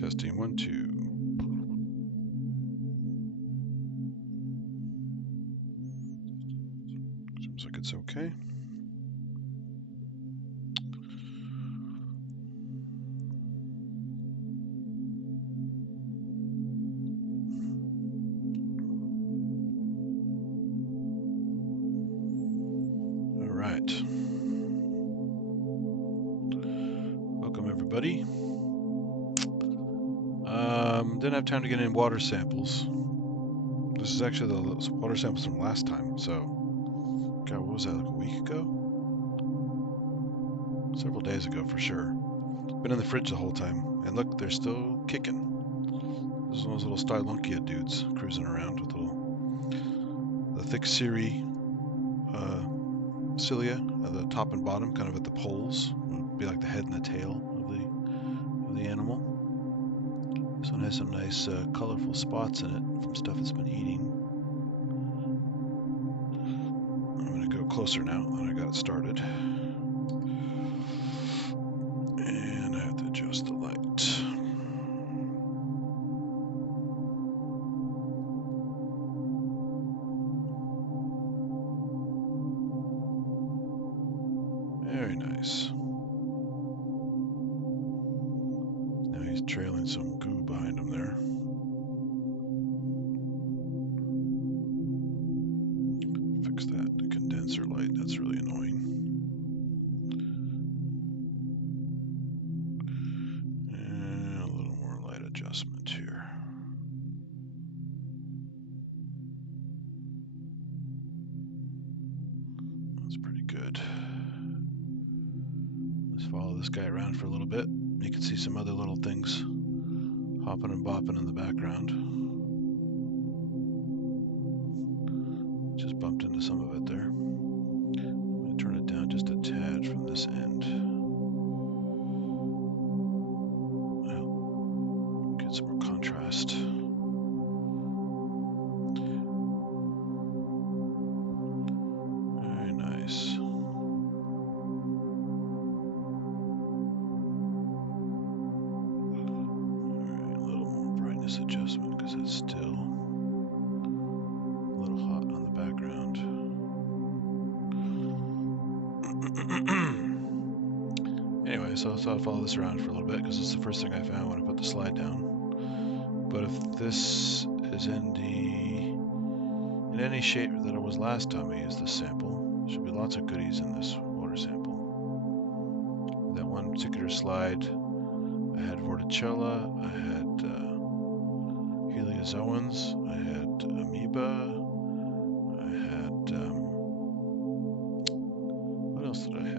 Testing 1, 2. Seems like it's okay. All right. Welcome everybody. Didn't have time to get in water samples. This is actually the water samples from last time, so God, what was that, like a week ago? Several days ago for sure. Been in the fridge the whole time, and look, they're still kicking. This is one of those little Stylunkia dudes cruising around with the thick cilia at the top and bottom, kind of at the poles. Would be like the head and the tail of the animal. This one has some nice colorful spots in it from stuff it's been eating. I'm going to go closer now than I got it started. And I have to adjust the light. Very nice. Now he's trailing some goo behind him there. Fix that, the condenser light, that's really annoying. And a little more light adjustment here. That's pretty good. Let's follow this guy around for a little bit. You can see some other little things hopping and bopping in the background. Just bumped into some of it there. I'm going to turn it down just a tad from this end. Well, get some more contrast. Very nice. Alright, a little more brightness adjustment because it's still a little hot on the background. Anyway, so I thought I'd follow this around for a little bit because it's the first thing I found when I put the slide down. But if this is in any shape that it was last time I used this sample, there should be lots of goodies in this water sample. That one particular slide, I had Vorticella, I had Heliozoans, I had amoeba, I had, what else did I have?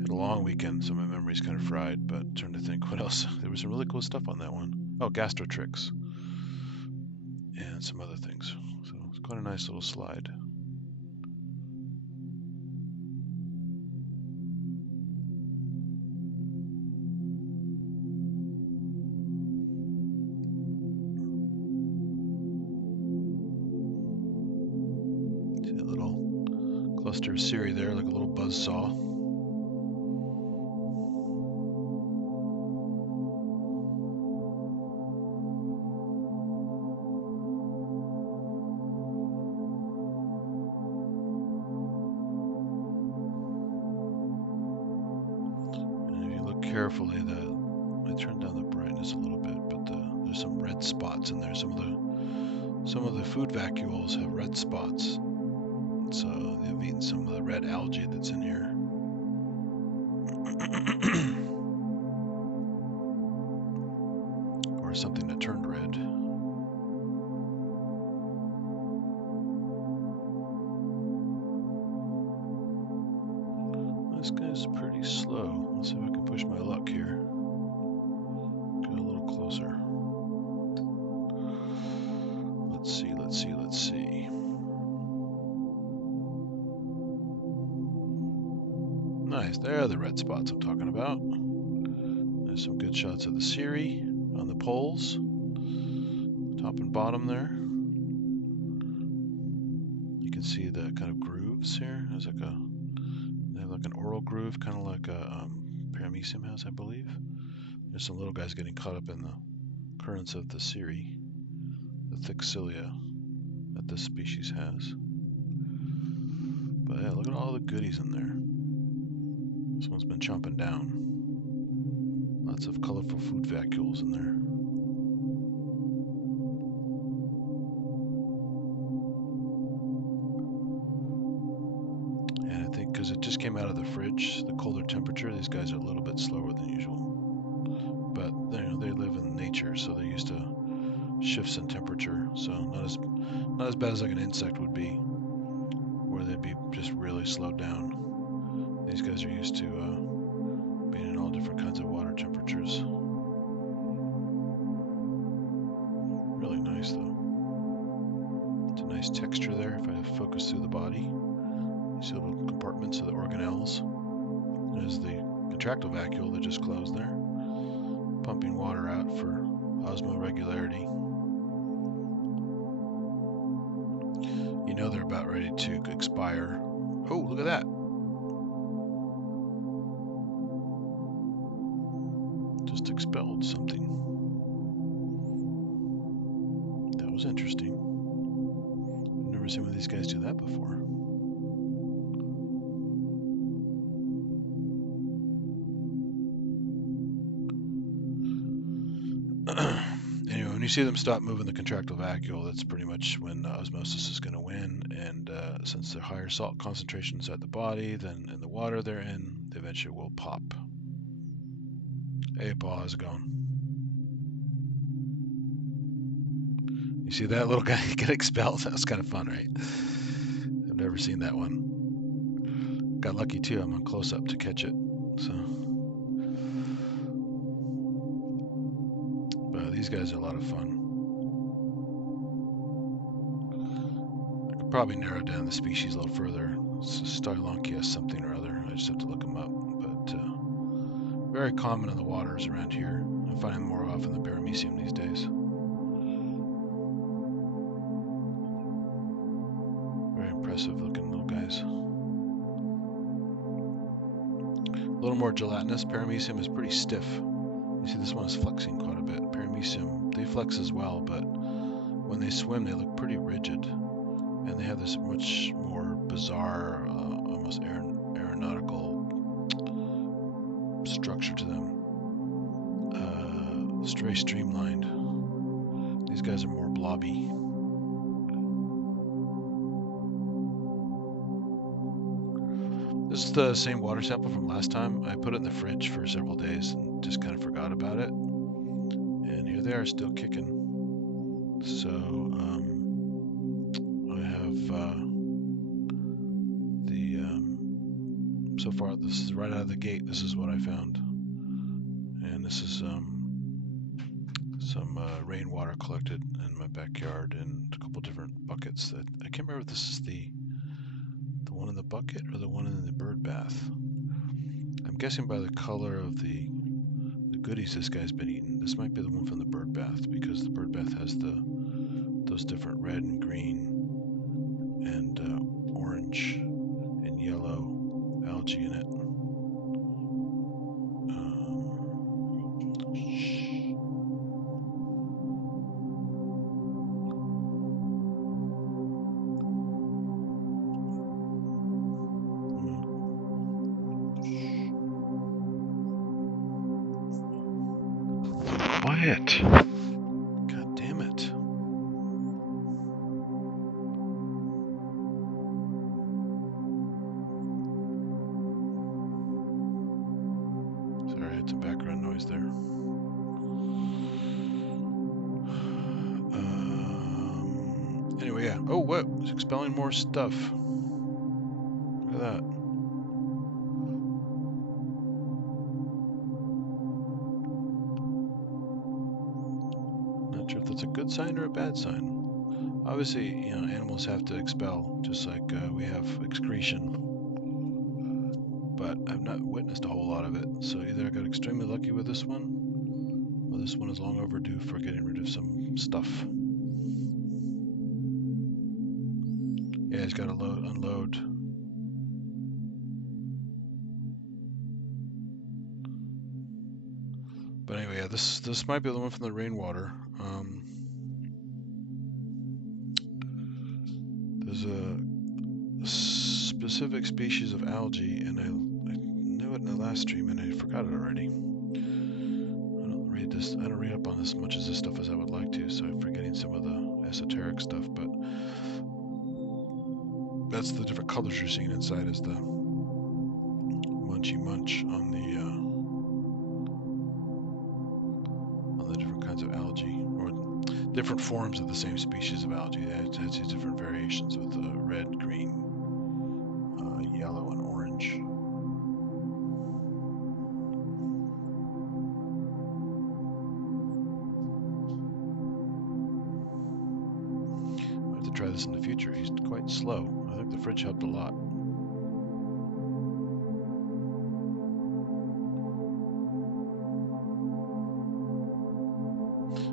Had a long weekend, so my memory's kind of fried, but I'm trying to think what else. There was some really cool stuff on that one. Oh, Gastrotrix. And some other things. So it's quite a nice little slide. See that little cluster of cilia there, like a little buzzsaw. Carefully, I turned down the brightness a little bit, but there's some red spots in there. Some of the food vacuoles have red spots, so they've eaten some of the red algae that's in here. Or something that turned red. This guy's pretty slow. Let's see if I can push my luck here. Get a little closer. Let's see. Nice, there are the red spots I'm talking about. There's some good shots of the cilia on the poles, top and bottom there. You can see the kind of grooves here. There's like they have like an oral groove, kind of like a paramecium has, I believe. There's some little guys getting caught up in the currents of the cirri, the thick cilia that this species has. But yeah, look at all the goodies in there. This one's been chomping down. Lots of colorful food vacuoles in there. And I think because it just came out of the fridge, the colder temperature, these guys are a little bit slower than usual. But they live in nature, so they're used to shifts in temperature. So not as bad as like an insect would be, where they'd be just really slowed down. These guys are used to being in all different kinds of water temperatures. Really nice though. It's a nice texture there. If I focus through the body, you see little compartments of the organelles. There's the contractile vacuole that just closed there, pumping water out for osmoregularity. You know they're about ready to expire. Oh, look at that. Just expelled something. That was interesting. I've never seen one of these guys do that before. Anyway, when you see them stop moving the contractile vacuole, that's pretty much when osmosis is going to win. And since they're higher salt concentrations at the body than in the water they're in, they eventually will pop. Hey, Paul, how's it going? You see that little guy get expelled? That was kind of fun, right? I've never seen that one. Got lucky too. I'm on close up to catch it. So, but these guys are a lot of fun. I could probably narrow down the species a little further. It's Stylonchius something or other. I just have to look them up. But very common in the waters around here. I find them more often than paramecium these days. Very impressive looking little guys. A little more gelatinous. Paramecium is pretty stiff. You see this one is flexing quite a bit. Paramecium, they flex as well, but when they swim, they look pretty rigid. And they have this much more bizarre, almost aeronautical structure to them. It's very streamlined. These guys are more blobby. This is the same water sample from last time. I put it in the fridge for several days and just kind of forgot about it. And here they are, still kicking. So I have so far, this is right out of the gate. This is what I found, and this is some rainwater collected in my backyard in a couple different buckets. That I can't remember if this is the one in the bucket or the one in the bird bath. I'm guessing by the color of the goodies this guy's been eating. This might be the one from the bird bath, because the bird bath has those different red and green and orange and yellow algae in it. Quiet. God damn it. Sorry, I had some background noise there. Anyway, yeah. Oh, what? It's expelling more stuff. Look at that. Not sure if that's a good sign or a bad sign. Obviously, animals have to expel, just like we have excretion. But I've not witnessed a whole lot of it. So either I got extremely lucky with this one, or this one is long overdue for getting rid of some stuff. Yeah, he's got to unload. But anyway, yeah, this might be the one from the rainwater. There's a specific species of algae, and I knew it in the last stream, and I forgot it already. I don't read up on as much as this stuff as I would like to, so I'm forgetting some of the esoteric stuff. But that's the different colors you're seeing inside is the munchy munch on the different kinds of algae, or different forms of the same species of algae. It has these different variations with red, green, yellow, and orange. I have to try this in the future. He's quite slow. I think the fridge helped a lot.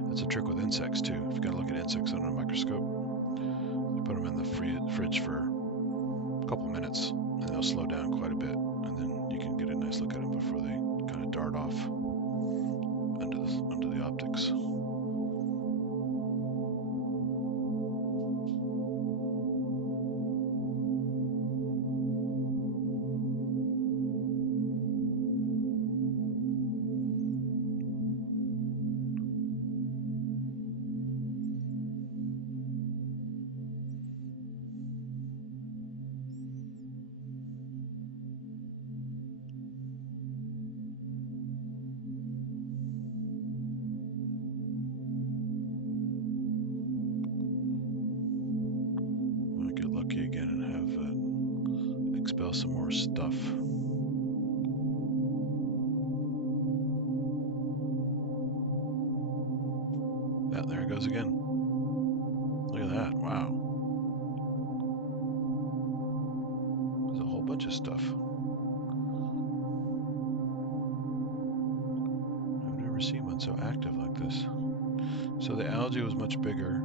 That's a trick with insects too. If you've got to look at insects under a microscope, you put them in the fridge for a couple minutes, and they'll slow down quite a bit, and then you can get a nice look at them before they kind of dart off under the optics. Again and have expel some more stuff. Yeah, there it goes again. Look at that. Wow. There's a whole bunch of stuff. I've never seen one so active like this. So the algae was much bigger.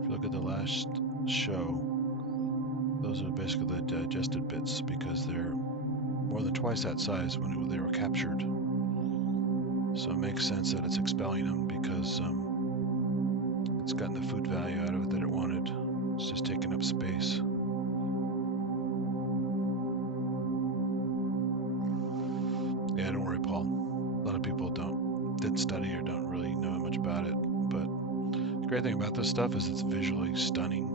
If you look at the last show, those are basically the digested bits because they're more than twice that size when they were captured. So it makes sense that it's expelling them because it's gotten the food value out of it that it wanted. It's just taking up space. Yeah, don't worry, Paul. A lot of people didn't study or don't really know much about it. But the great thing about this stuff is it's visually stunning,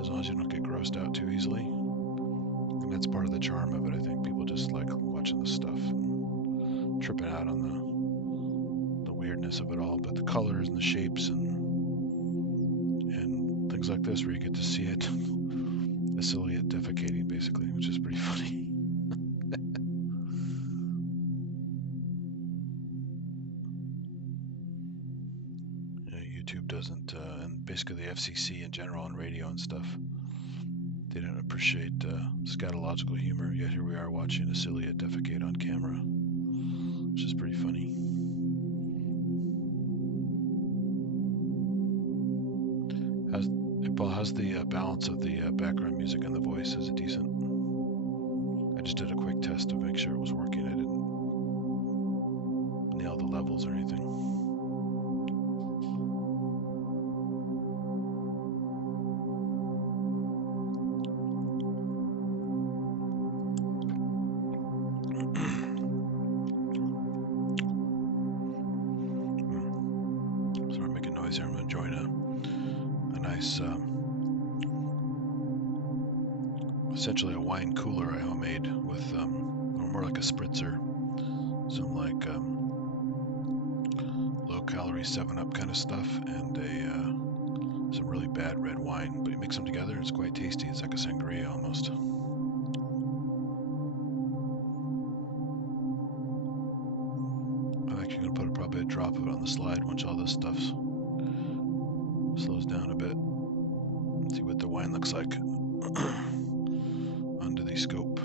as long as you don't get grossed out too easily. And that's part of the charm of it. I think people just like watching this stuff and tripping out on the weirdness of it all. But the colors and the shapes and things like this, where you get to see it, the ciliate defecating basically, which is pretty funny. YouTube doesn't, and basically the FCC in general on radio and stuff, they don't appreciate scatological humor, yet here we are watching a ciliate defecate on camera, which is pretty funny. Paul, how's the balance of the background music and the voice? Is it decent? I just did a quick test to make sure it was working. I didn't nail the levels or anything. Sorry, I'm making noise here. I'm enjoying a nice, essentially a wine cooler I homemade with, or more like a spritzer, some like low-calorie 7-Up kind of stuff, and some really bad red wine. But you mix them together, it's quite tasty. It's like a sangria almost. I'm actually going to put probably a drop of it on the slide once all this stuff slows down a bit. See what the wine looks like under the scope.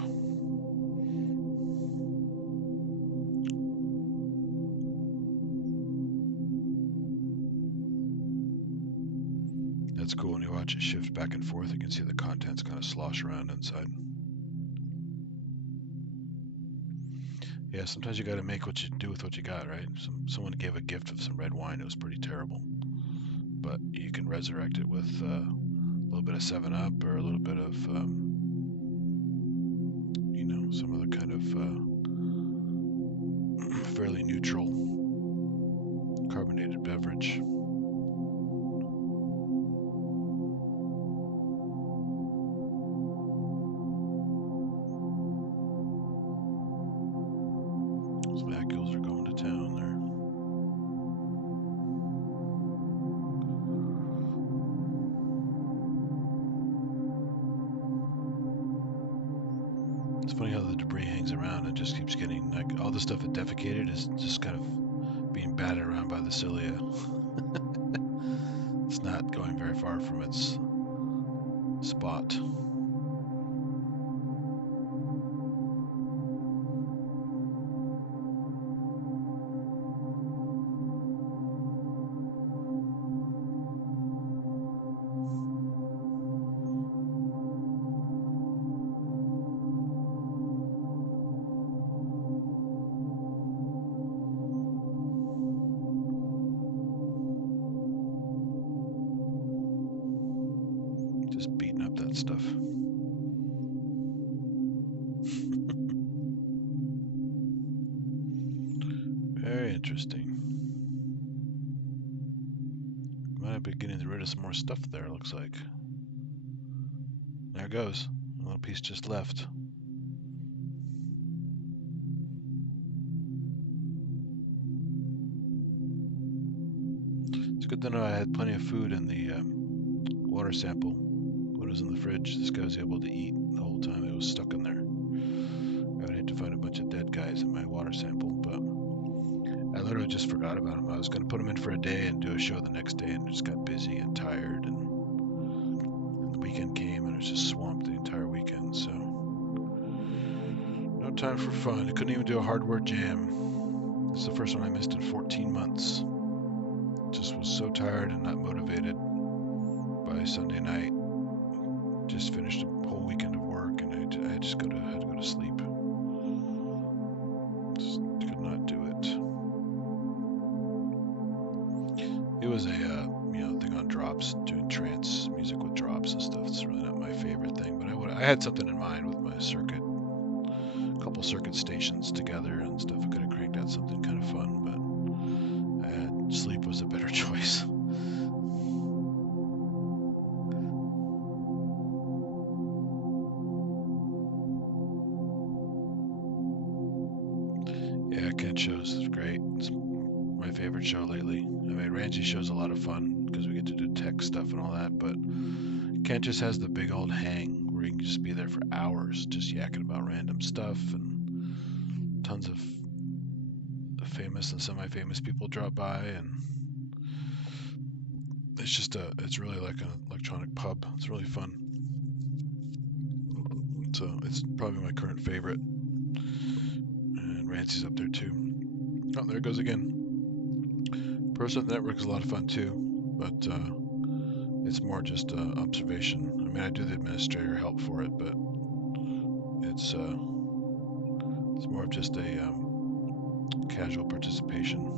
That's cool. When you watch it shift back and forth, you can see the contents kind of slosh around inside. Yeah, sometimes you got to make what you do with what you got, right? Someone gave a gift of some red wine. It was pretty terrible, but you can resurrect it with a little bit of 7-Up or a little bit of, you know, some other kind of fairly neutral carbonated beverage. Those vacuoles are going to town there. It's funny how the debris hangs around and just keeps getting, like, all the stuff that defecated is just kind of being batted around by the cilia. It's not going very far from its spot. Just beating up that stuff. Very interesting. Might be getting rid of some more stuff there, looks like. There it goes. A little piece just left. It's good to know I had plenty of food in the water sample when it was in the fridge. This guy was able to eat the whole time it was stuck in there. I would hate to find a bunch of dead guys in my water sample, but I literally just forgot about him. I was going to put him in for a day and do a show the next day, and just got busy and tired, and the weekend came and I was just swamped the entire weekend, so no time for fun. I couldn't even do a hardware jam. This is the first one I missed in 14 months. Just was so tired and not motivated by Sunday night. Just finished a whole weekend of work, and I had to go to sleep. Just could not do it. It was a thing on drops, doing trance music with drops and stuff. It's really not my favorite thing, but I had something in mind with my circuit, a couple circuit stations together and stuff. I could have cranked out something kind of fun, but sleep was a better choice. Yeah, Kent shows is great. It's my favorite show lately. I mean, Ramsey show's a lot of fun because we get to do tech stuff and all that, but Kent just has the big old hang where you can just be there for hours just yakking about random stuff, and tons of famous and semi-famous people drop by, and it's really like an electronic pub. It's really fun. So it's probably my current favorite. And Rancy's up there too. Oh, there it goes again. Person Network is a lot of fun too, but it's more just observation. I mean, I do the administrator help for it, but it's more of just a casual participation.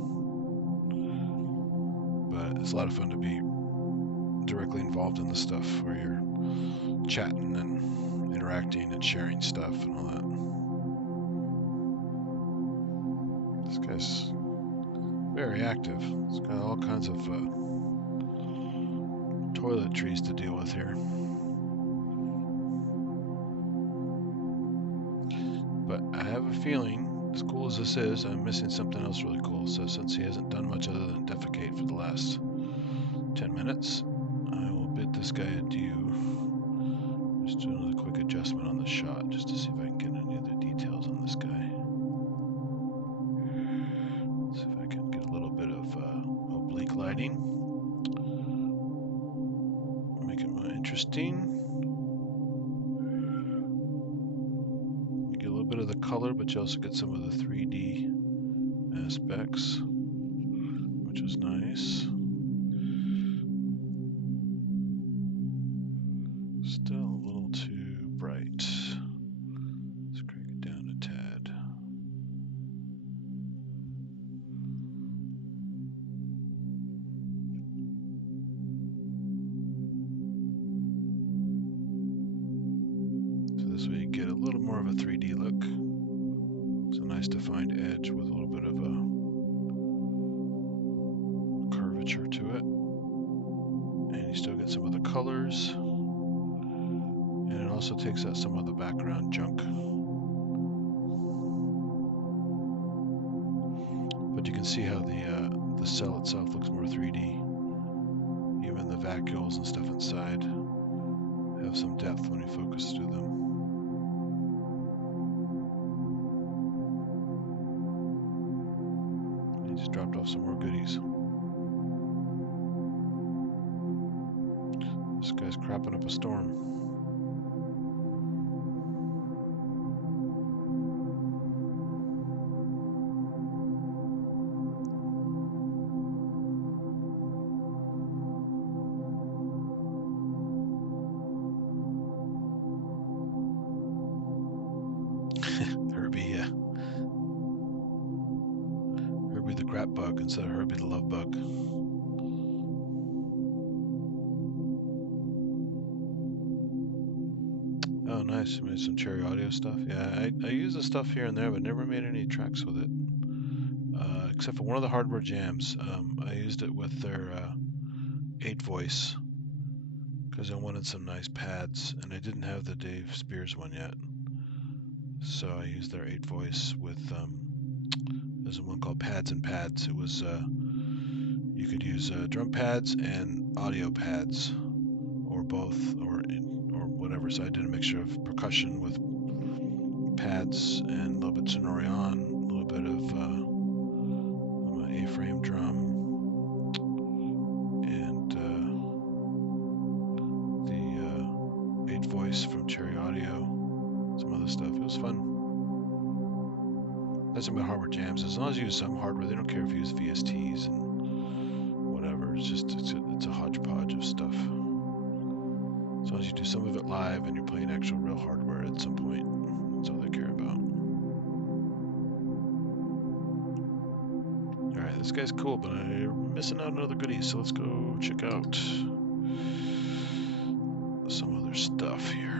But it's a lot of fun to be directly involved in the stuff where you're chatting and interacting and sharing stuff and all that. This guy's very active. He's got all kinds of toiletries to deal with here. But I have a feeling, as cool as this is, I'm missing something else really cool. So since he hasn't done much other than defecate for the last 10 minutes, I will bid this guy adieu. Just do another quick adjustment on the shot just to see if I can get any other details on this guy. See if I can get a little bit of oblique lighting. Make it more interesting. You get a little bit of the color, but you also get some of the 3D aspects, which is nice. Still a little too bright. Let's crank it down a tad. So this way you get a little more of a 3D look. It's a nice defined edge with a little bit of a curvature to it. And you still get some of the colors. And it also takes out some of the background junk. But you can see how the cell itself looks more 3D. Even the vacuoles and stuff inside have some depth when you focus through them. He just dropped off some more goodies. This guy's crapping up a storm. Herbie, yeah. Herbie the crap bug instead of Herbie the love bug. Oh, nice. You made some Cherry Audio stuff. Yeah, I use the stuff here and there, but never made any tracks with it. Except for one of the hardware jams. I used it with their 8-voice because I wanted some nice pads, and I didn't have the Dave Spears one yet. So I used their 8-voice with, there's one called Pads and Pads. It was, you could use drum pads and audio pads, or both, or whatever. So I did a mixture of percussion with pads and a little bit sonorion, a little bit of A-frame drum, and the 8-voice from Cherry Audio, some other stuff. It was fun. That's about hardware jams. As long as you use some hardware, they don't care if you use VSTs and whatever. It's just it's a hodgepodge of stuff. As long as you do some of it live and you're playing actual real hardware at some point, that's all they care about. All right, this guy's cool, but I'm missing out on other goodies. So let's go check out some other stuff here.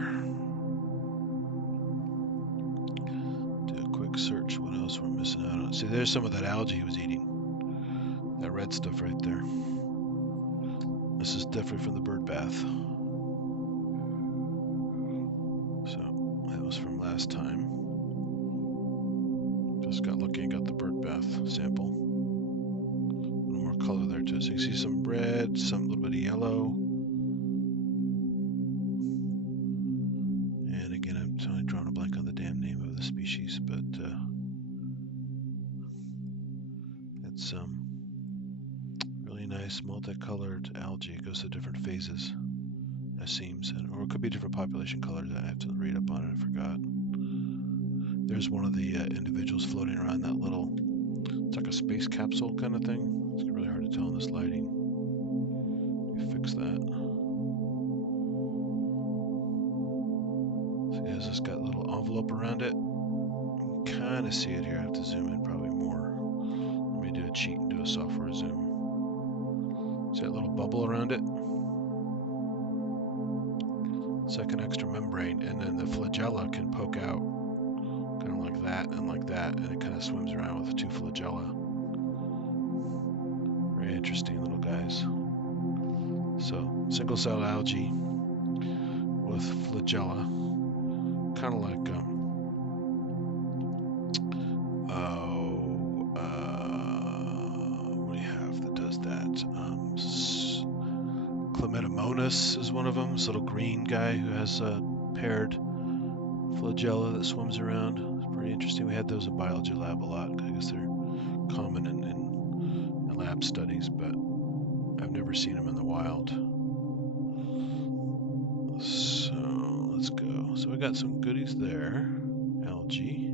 Search what else we're missing out on. See, there's some of that algae he was eating. That red stuff right there. This is different from the bird bath. So that was from last time. Just got lucky and got the bird bath sample. A little more color there too. So you see some red, some little bit of yellow. And again, I'm totally drawing a blank on the damn name of the species, but it's really nice multicolored algae. It goes to different phases, it seems, or it could be different population colors. I have to read up on it. I forgot. There's one of the individuals floating around that little, it's like a space capsule kind of thing. It's really hard to tell in this lighting. You fix that. So yeah, it's just got a little envelope around it. You can kind of see it here. I have to zoom in probably more. Let me do a cheat and do a software zoom. See that little bubble around it? It's like an extra membrane, and then the flagella can poke out, kind of like that, and it kind of swims around with 2 flagella. Very interesting little guys. So, single-cell algae with flagella, kind of like what do you have that does that? Chlamydomonas is one of them. This little green guy who has a paired flagella that swims around. It's pretty interesting. We had those in biology lab a lot. I guess they're common in lab studies, but I've never seen them in the wild. So let's go. So we got some goodies there. Algae.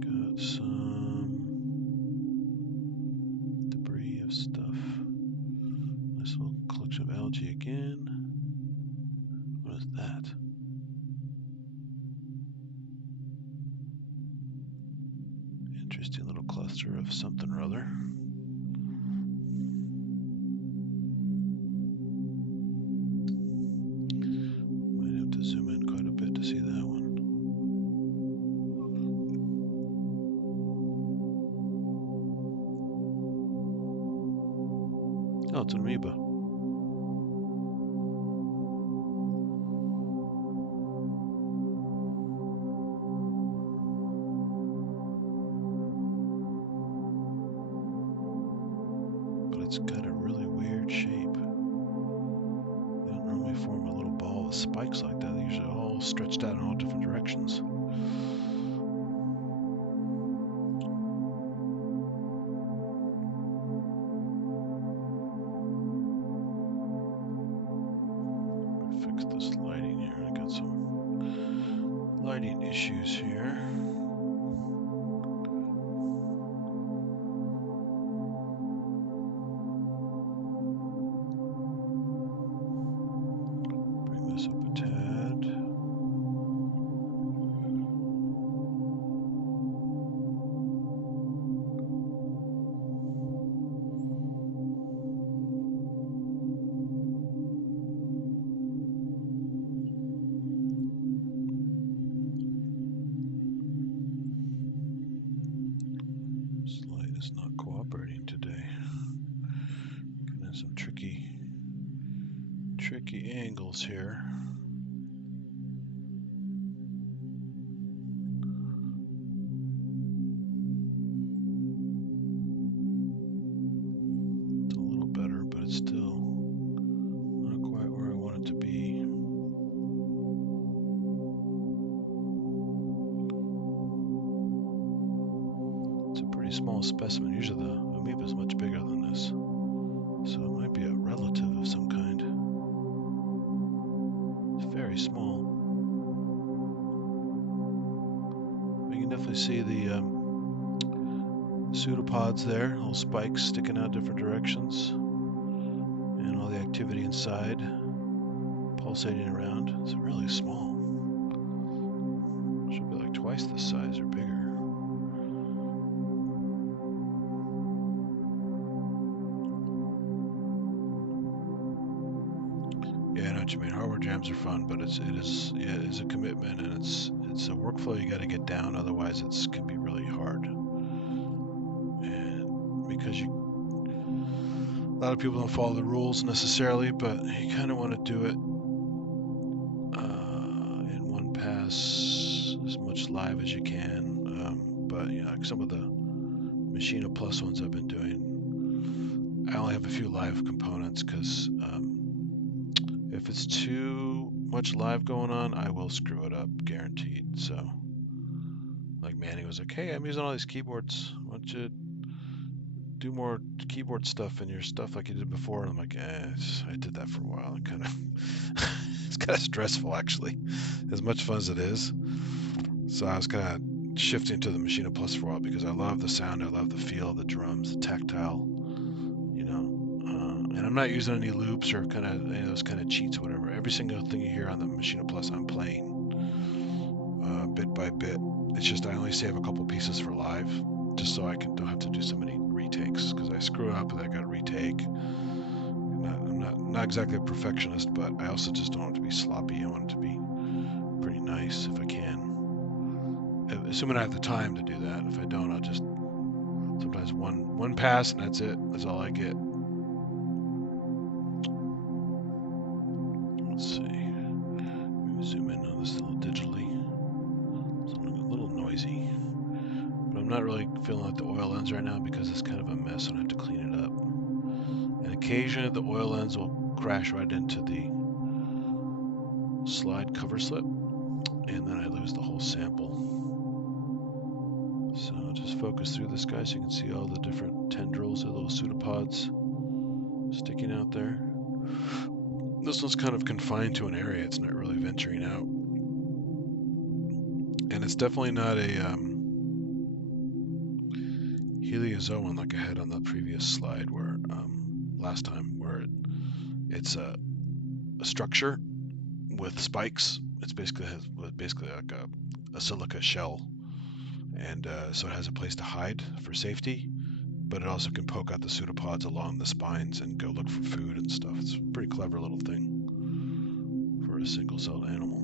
Got some debris of stuff. Nice little collection of algae again. that? Interesting little cluster of something or other. Might have to zoom in quite a bit to see that one. Oh, it's an amoeba. But it's got a really weird shape. They don't normally form a little ball with spikes like that. They're usually all stretched out in all different directions. Fix this lighting here. I got some lighting issues here. Bring this up a tad. This light is not cooperating today. Getting some tricky angles here. It's a little better, but it's still not quite where I want it to be. It's a pretty small specimen. Usually the amoeba is much bigger than this, so it might be a relative of some kind. It's very small. You can definitely see the pseudopods there, little spikes sticking out different directions, and all the activity inside pulsating around. It's really small. Should be like twice this size or bigger. Yeah, I know what you mean. Hardware jams are fun, but it is a commitment, and it's a workflow you got to get down. Otherwise, it can be really hard. And because a lot of people don't follow the rules necessarily, but you kind of want to do it in one pass, as much live as you can. But you know, like some of the Machina Plus ones I've been doing, I only have a few live components because if it's too much live going on, I will screw it up, guaranteed. So, like Manny was like, "Hey, I'm using all these keyboards. Why don't you do more keyboard stuff in your stuff like you did before?" And I'm like, I did that for a while. It kind of it's kind of stressful, actually, as much fun as it is. So I was kind of shifting to the Machina Plus for a while because I love the sound, I love the feel of the drums, the tactile, you know. And I'm not using any loops or kind of any of those kind of cheats or whatever. Every single thing you hear on the Machina Plus, I'm playing bit by bit. It's just I only save a couple pieces for live, just so I don't have to do so many retakes, because I screw up and I got to retake. I'm not exactly a perfectionist, but I also just don't want it to be sloppy. I want it to be pretty nice if I can. Assuming I have the time to do that. If I don't, I'll just sometimes one pass and that's it. That's all I get. Let's see. Maybe zoom in on this a little digitally. It's a little noisy, but I'm not really feeling like the oil lens right now because it's kind of a mess and I have to clean it up. And occasionally the oil lens will crash right into the slide cover slip, and then I lose the whole sample. So I'll just focus through this guy so you can see all the different tendrils, the little pseudopods sticking out there. This one's kind of confined to an area. It's not really venturing out. And it's definitely not a heliozoan like I had on the previous slide where last time, where it's a structure with spikes. It's basically like a silica shell, and so it has a place to hide for safety. But it also can poke out the pseudopods along the spines and go look for food and stuff. It's a pretty clever little thing for a single-celled animal.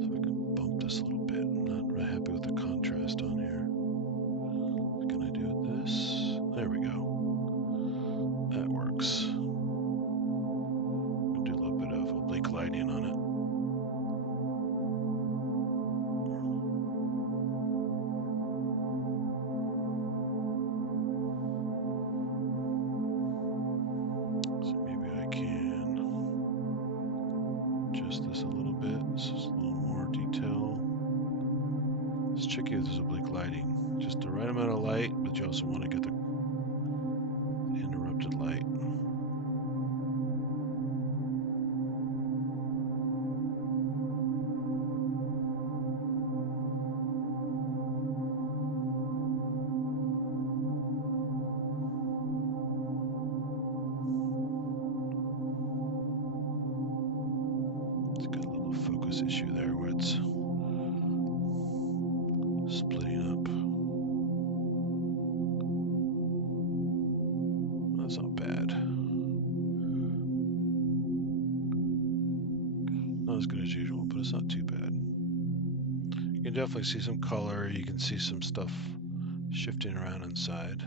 So if I can bump this a little bit. I'm not really happy with the contrast on here. What can I do with this? There we go. That works. I'm gonna do a little bit of oblique lighting on it. This a little bit. This is a little more detail. It's tricky with this oblique lighting. Just the right amount of light, but you also want to get the interrupted light. It's got a little focus issue there where it's splitting up. That's not bad. Not as good as usual, but it's not too bad. You can definitely see some color. You can see some stuff shifting around inside.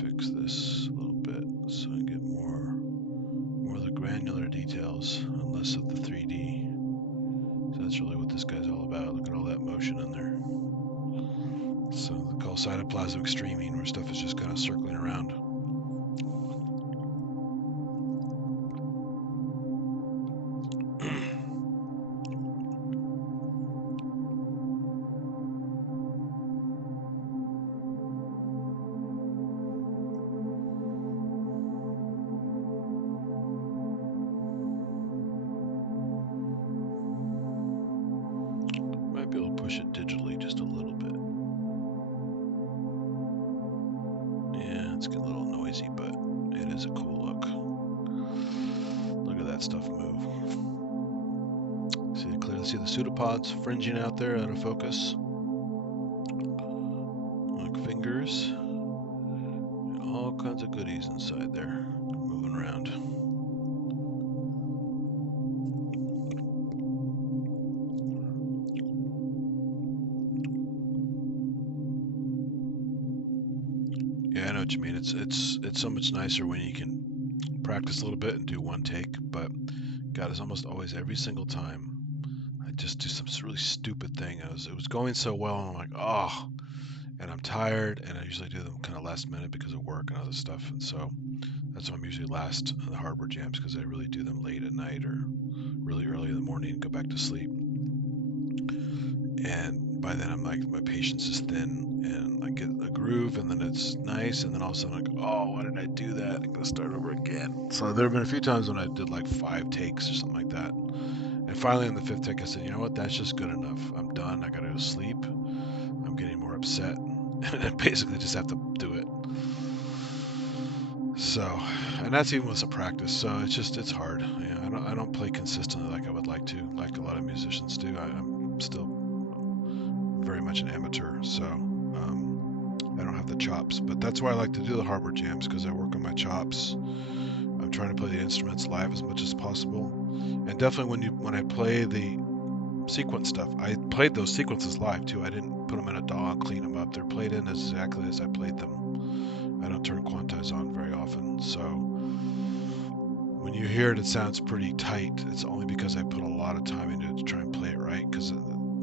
Fix this a little bit so I get more of the granular details and less of the 3D. So that's really what this guy's all about. Look at all that motion in there. So they call cytoplasmic streaming, where stuff is just kind of circling around. Might be able to push it digitally just a little bit. Yeah, it's getting a little noisy, but it is a cool look. Look at that stuff move. So you clearly see the pseudopods fringing out there out of focus. Like fingers. And all kinds of goodies inside there moving around. Yeah, I know what you mean. It's so much nicer when you can practice a little bit and do one take, but God, it's almost always every single time I just do some really stupid thing. It was going so well, and I'm like, oh, and I'm tired, and I usually do them kind of last minute because of work and other stuff, and so that's why I'm usually last on the hardware jams, because I really do them late at night or really early in the morning and go back to sleep. And by then I'm like, my patience is thin, and I get a groove, and then it's nice, and then all of a sudden I'm like, oh, why did I do that? I'm gonna start over again. So there have been a few times when I did like 5 takes or something like that. And finally on the 5th take I said, you know what, that's just good enough. I'm done, I gotta go to sleep. I'm getting more upset. And I basically just have to do it. So, and that's even with some practice. So it's hard. You know, I don't play consistently like I would like to, like a lot of musicians do. I'm still very much an amateur, so I don't have the chops. But that's why I like to do the hardware jams, because I work on my chops. I'm trying to play the instruments live as much as possible. And definitely when I play the sequence stuff, I played those sequences live too. I didn't put them in a DAW and clean them up. They're played in exactly as I played them. I don't turn quantize on very often, so when you hear it, it sounds pretty tight. It's only because I put a lot of time into it to try and play it right, because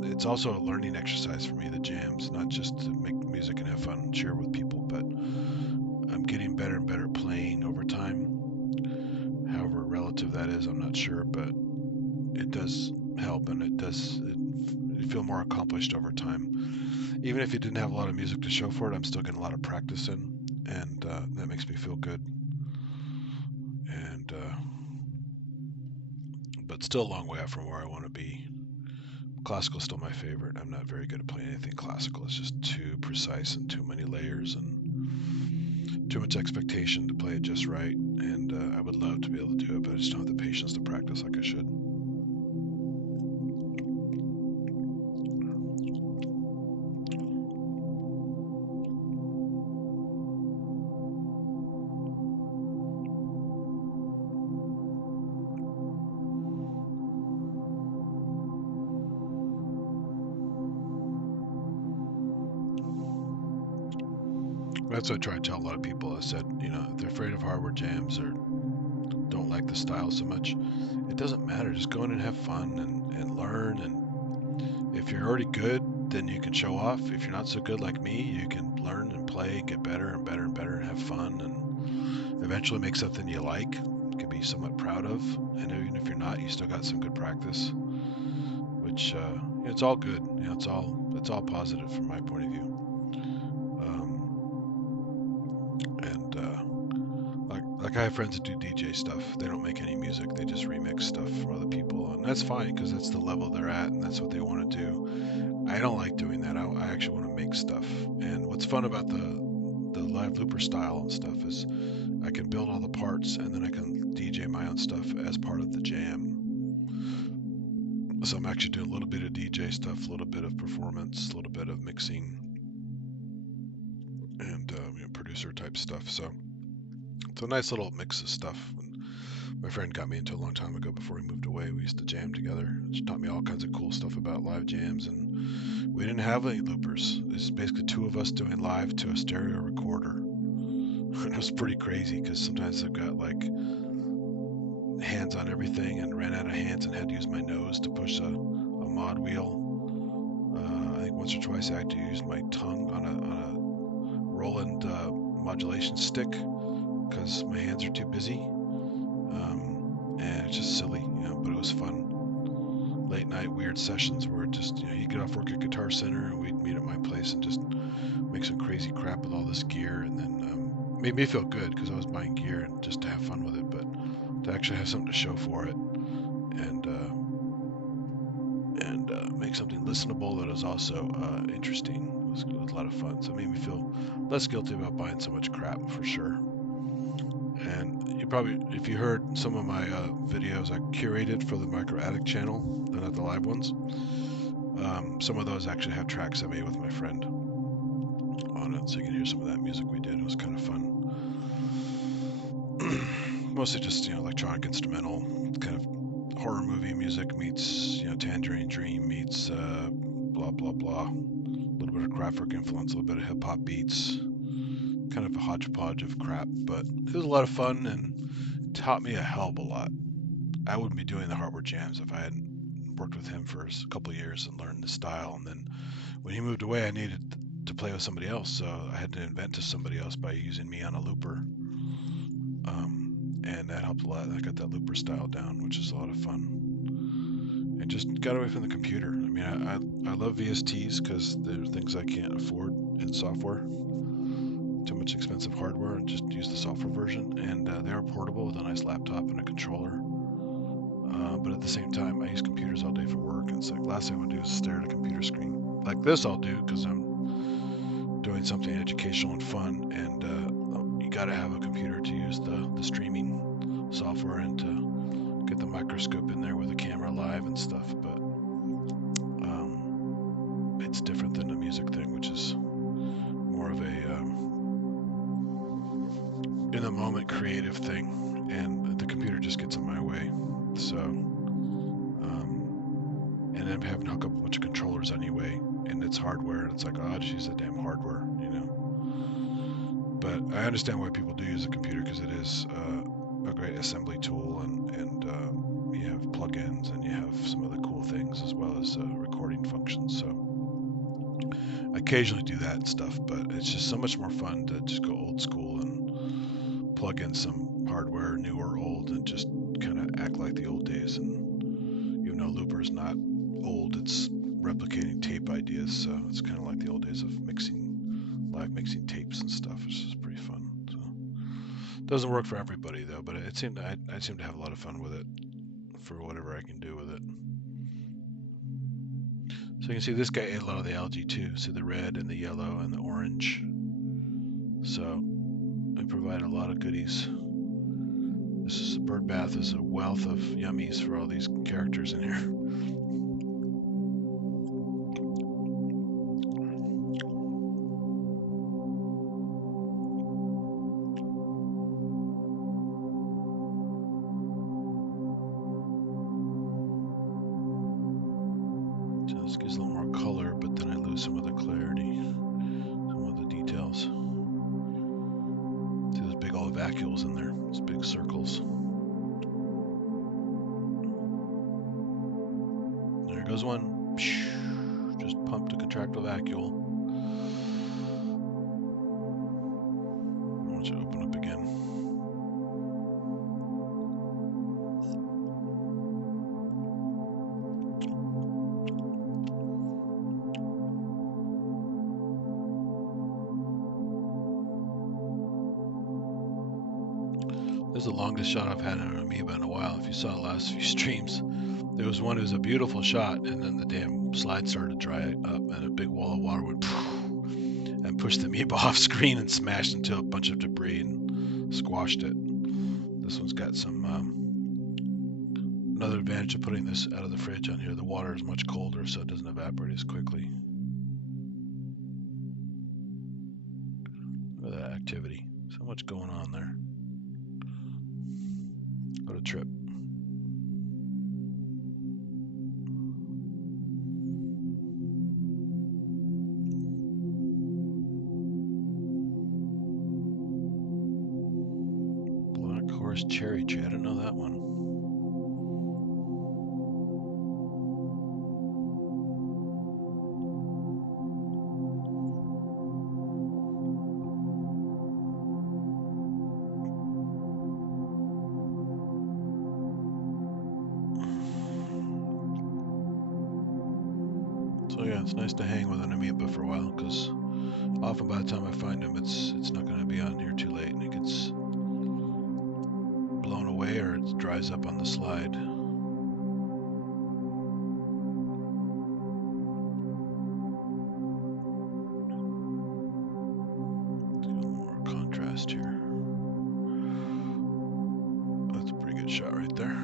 it's also a learning exercise for me, the jams, not just to make music and have fun and share with people, but I'm getting better and better playing over time. However relative that is, I'm not sure, but it does help, and you feel more accomplished over time. Even if you didn't have a lot of music to show for it, I'm still getting a lot of practice in, and that makes me feel good. And but still a long way out from where I want to be. Classical is still my favorite. I'm not very good at playing anything classical. It's just too precise and too many layers and too much expectation to play it just right. And I would love to be able to do it, but I just don't have the patience to practice like I should. That's what I try to tell a lot of people. I said, you know, if they're afraid of hardware jams or don't like the style so much, it doesn't matter. Just go in and have fun and learn. And if you're already good, then you can show off. If you're not so good like me, you can learn and play and get better and better and better and have fun and eventually make something you like, you can be somewhat proud of. And even if you're not, you still got some good practice, which it's all good. You know, it's all positive from my point of view. Like I have friends that do DJ stuff. They don't make any music. They just remix stuff from other people, and that's fine because that's the level they're at, and that's what they want to do. I don't like doing that. I actually want to make stuff. And what's fun about the live looper style and stuff is I can build all the parts, and then I can DJ my own stuff as part of the jam. So I'm actually doing a little bit of DJ stuff, a little bit of performance, a little bit of mixing, and producer type stuff. So it's a nice little mix of stuff. And my friend got me into a long time ago before he moved away. We used to jam together. She taught me all kinds of cool stuff about live jams, and we didn't have any loopers. It's basically two of us doing live to a stereo recorder. And it was pretty crazy because sometimes I've got like hands on everything and ran out of hands and had to use my nose to push a mod wheel. I think once or twice I had to use my tongue on a Roland modulation stick because my hands are too busy, and it's just silly, but it was fun. Late night weird sessions where just you get off work at Guitar Center and we'd meet at my place and just make some crazy crap with all this gear, and then made me feel good because I was buying gear and just to have fun with it, but to actually have something to show for it and make something listenable that is also interesting. It was a lot of fun, so it made me feel less guilty about buying so much crap for sure. And you probably, if you heard some of my videos I curated for the MicroAddict channel, they're not the live ones. Some of those actually have tracks I made with my friend on it, so you can hear some of that music we did. It was kind of fun. Mostly just electronic instrumental, kind of horror movie music meets Tangerine Dream meets blah blah blah. A little bit of Kraftwerk influence, a little bit of hip hop beats. Kind of a hodgepodge of crap, but it was a lot of fun and taught me a hell of a lot. I wouldn't be doing the hardware jams if I hadn't worked with him for a couple of years and learned the style. And then when he moved away, I needed to play with somebody else, so I had to invent to somebody else by using me on a looper. And that helped a lot. I got that looper style down, which is a lot of fun. And just got away from the computer. I mean, I love VSTs because they're things I can't afford in software. Too much expensive hardware, and just use the software version. And they are portable with a nice laptop and a controller. But at the same time, I use computers all day for work. And it's like, last thing I want to do is stare at a computer screen. Like this I'll do because I'm doing something educational and fun. And you got to have a computer to use the streaming software and to get the microscope in there with a camera live and stuff. But it's different than the music thing, which is more of a in the moment creative thing, and the computer just gets in my way. So and I'm having to hook up a bunch of controllers anyway, and it's hardware, and it's like, oh, I'll just use the damn hardware, But I understand why people do use a computer because it is a great assembly tool, and you have plugins and you have some other cool things as well as recording functions. So I occasionally do that and stuff, but it's just so much more fun to just go old school and plug in some hardware, new or old, and just kind of act like the old days. And even though looper is not old, it's replicating tape ideas, so it's kind of like the old days of live mixing tapes and stuff, which is pretty fun. So it doesn't work for everybody though, but I seem to have a lot of fun with it for whatever I can do with it. So you can see this guy ate a lot of the algae too. See the red and the yellow and the orange. So they provide a lot of goodies. This bird bath is a wealth of yummies for all these characters in here. So this gives a little more color, but then I lose some of the clarity, some of the details. See those big old vacuoles in there, those big circles. There goes one. Just pumped a contractile vacuole. I want you to open up again. This is the longest shot I've had in an amoeba in a while. If you saw the last few streams, there was one that was a beautiful shot, and then the damn slide started to dry up, and a big wall of water went and pushed the amoeba off screen and smashed into a bunch of debris and squashed it. This one's got some another advantage of putting this out of the fridge on here. The water is much colder, so it doesn't evaporate as quickly. Look at that activity. So much going on there. What a trip. Black horse cherry tree. I didn't know that one. So yeah, it's nice to hang with an amoeba for a while, because often by the time I find them, it's not going to be on here too late, and it gets blown away or it dries up on the slide. Let's get a little more contrast here. That's a pretty good shot right there.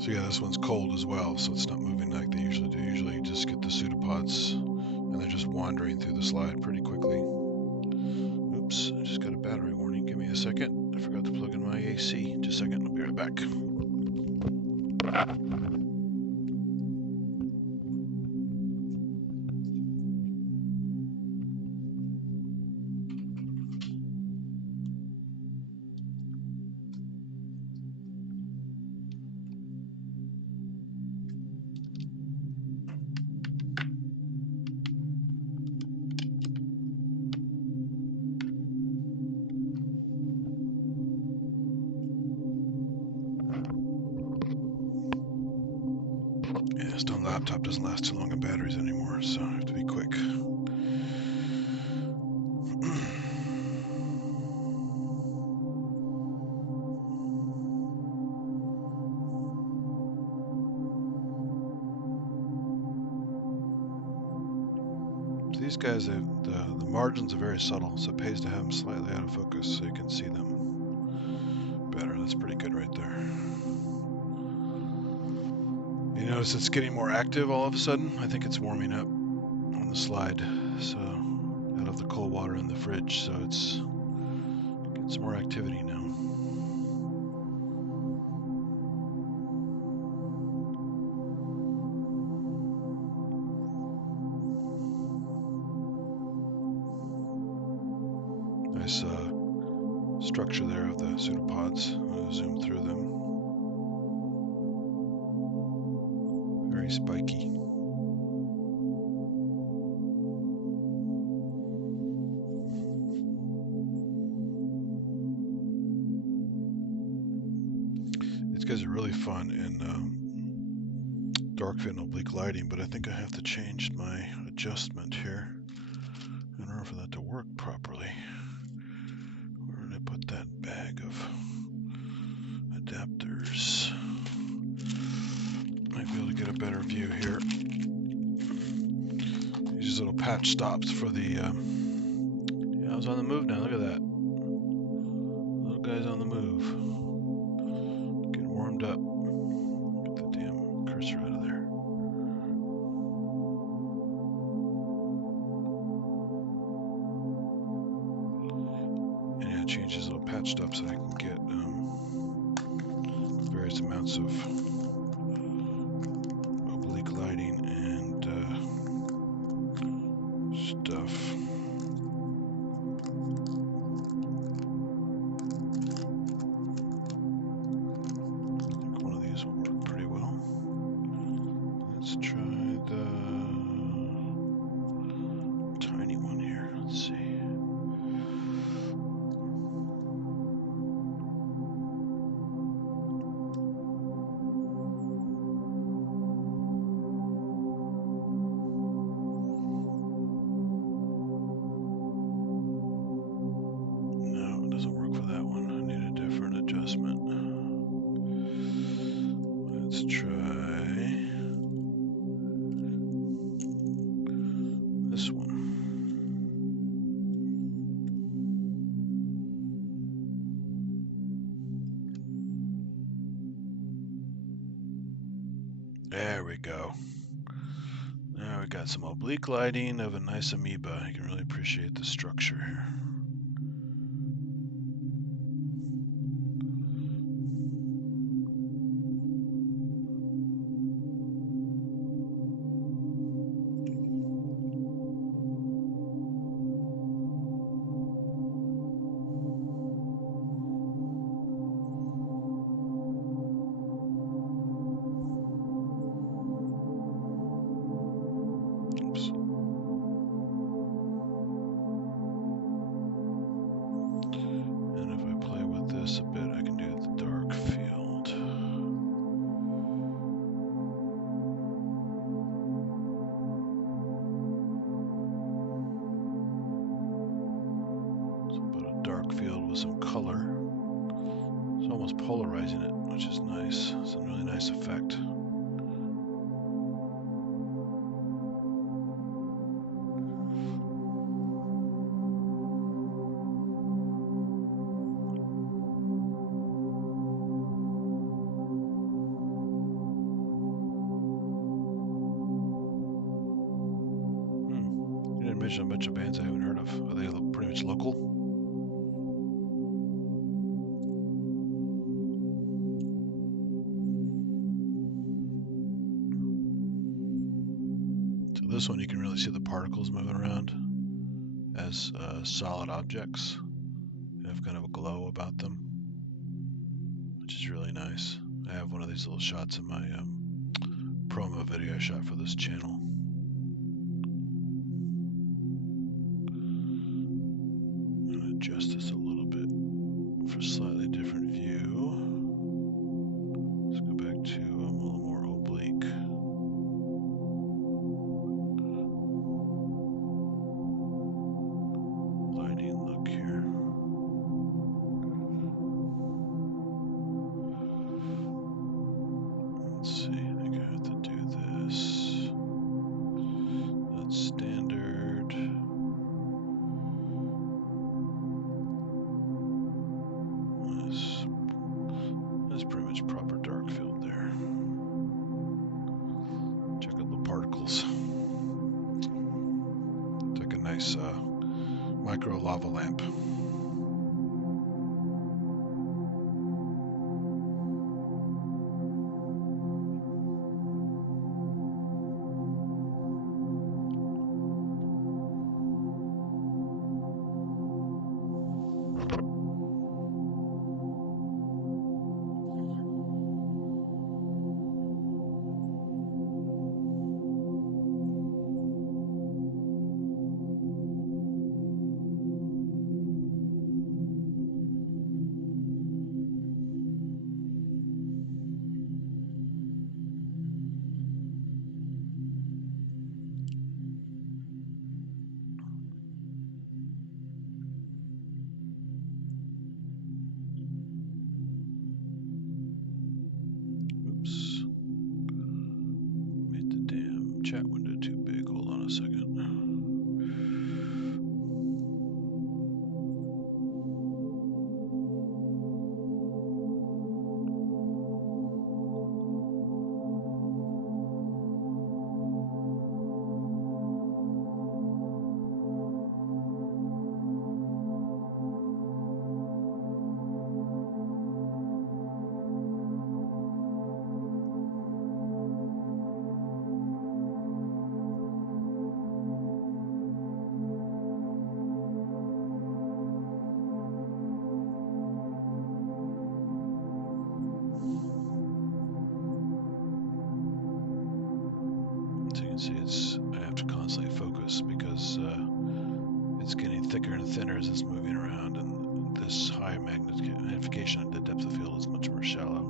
So yeah, this one's cold as well, so it's not moving like they usually do. Usually you just get the pseudopods and they're just wandering through the slide pretty quickly. Oops, I just got a battery warning. Give me a second. I forgot to plug in my AC. Just a second, I'll be right back. Yeah, stone laptop doesn't last too long on batteries anymore, so I have to be quick. So these guys, the margins are very subtle, so it pays to have them slightly out of focus so you can see them better. That's pretty good right there. You notice it's getting more active all of a sudden. I think it's warming up on the slide, so out of the cold water in the fridge, so it's getting some more activity now. Nice structure there of the pseudopods. I'll zoom through them. Very spiky. These guys are really fun in dark fit and oblique lighting, but I think I have to change my adjustment here in order for that to work properly. bag of adapters. Might be able to get a better view here. These little patch stops for the. Yeah, I was on the move now. Look at that. Little guy's on the move. Getting warmed up. Get the damn cursor out of there. And yeah, change these little patch stops so I can get various amounts of oblique lighting and stuff. I think one of these will work pretty well. Let's try the tiny one here. Let's see. There we go. Now we got some oblique lighting of a nice amoeba. You can really appreciate the structure here. Polarizing it, which is nice. It's a really nice effect. You didn't mention a bunch of bands I haven't heard of. Are they pretty much local? This one you can really see the particles moving around as solid objects. They have kind of a glow about them, which is really nice. I have one of these little shots in my promo video I shot for this channel. I'm going to adjust this a little bit for a slightly different view. Let's go back to a little more oblique. Micro lava lamp. See, I have to constantly focus because it's getting thicker and thinner as it's moving around, and this high magnification at the depth of field is much more shallow.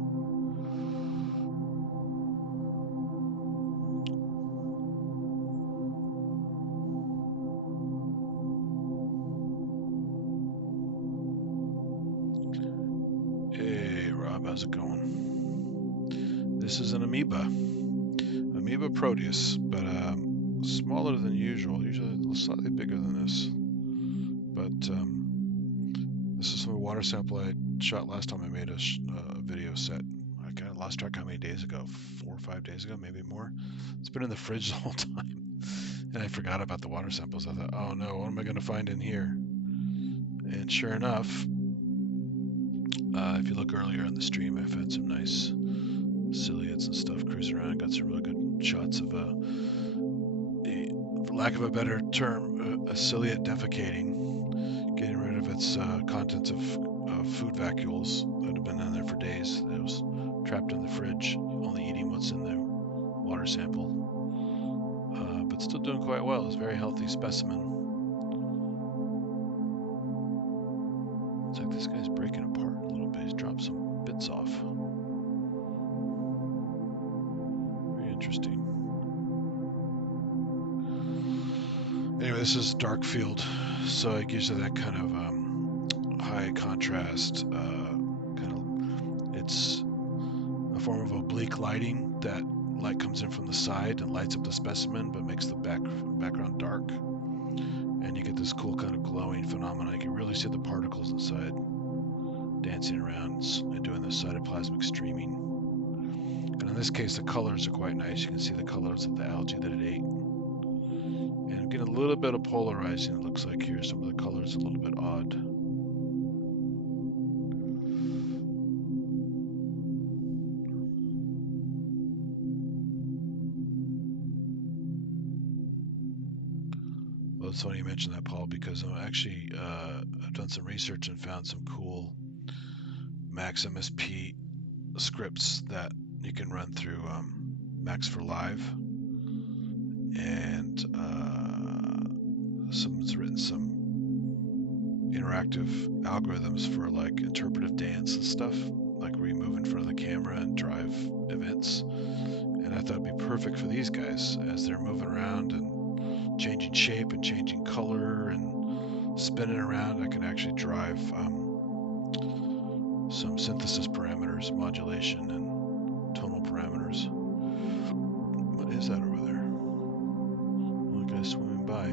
Hey Rob, how's it going? This is an amoeba proteus, but smaller than usual. Usually slightly bigger than this. But this is from a water sample I shot last time I made a video set. I kind of lost track how many days ago, 4 or 5 days ago, maybe more. It's been in the fridge the whole time, and I forgot about the water samples. I thought, oh no, what am I going to find in here? And sure enough, if you look earlier on the stream, I've had some nice ciliates and stuff cruising around. I got some really good shots of for lack of a better term, a ciliate defecating, getting rid of its contents of food vacuoles that have been in there for days. It was trapped in the fridge, only eating what's in the water sample, but still doing quite well. It's a very healthy specimen. It's like this guy's breaking apart a little bit. He's dropped some bits off. Very interesting. Anyway, this is dark field, so it gives you that kind of high contrast, it's a form of oblique lighting. That light comes in from the side and lights up the specimen, but makes the background dark. And you get this cool kind of glowing phenomenon. You can really see the particles inside dancing around and doing this cytoplasmic streaming. And in this case, the colors are quite nice. You can see the colors of the algae that it ate. And I'm getting a little bit of polarizing, it looks like here. Some of the colors are a little bit odd. Well, it's funny you mentioned that, Paul, because I'm actually, I've done some research and found some cool Max MSP scripts that you can run through Max for Live. And someone's written some interactive algorithms for like interpretive dance and stuff, like where you move in front of the camera and drive events. And I thought it'd be perfect for these guys as they're moving around and changing shape and changing color and spinning around. I can actually drive some synthesis parameters, modulation, and tonal parameters. What is that over there? Well, a guy swimming by.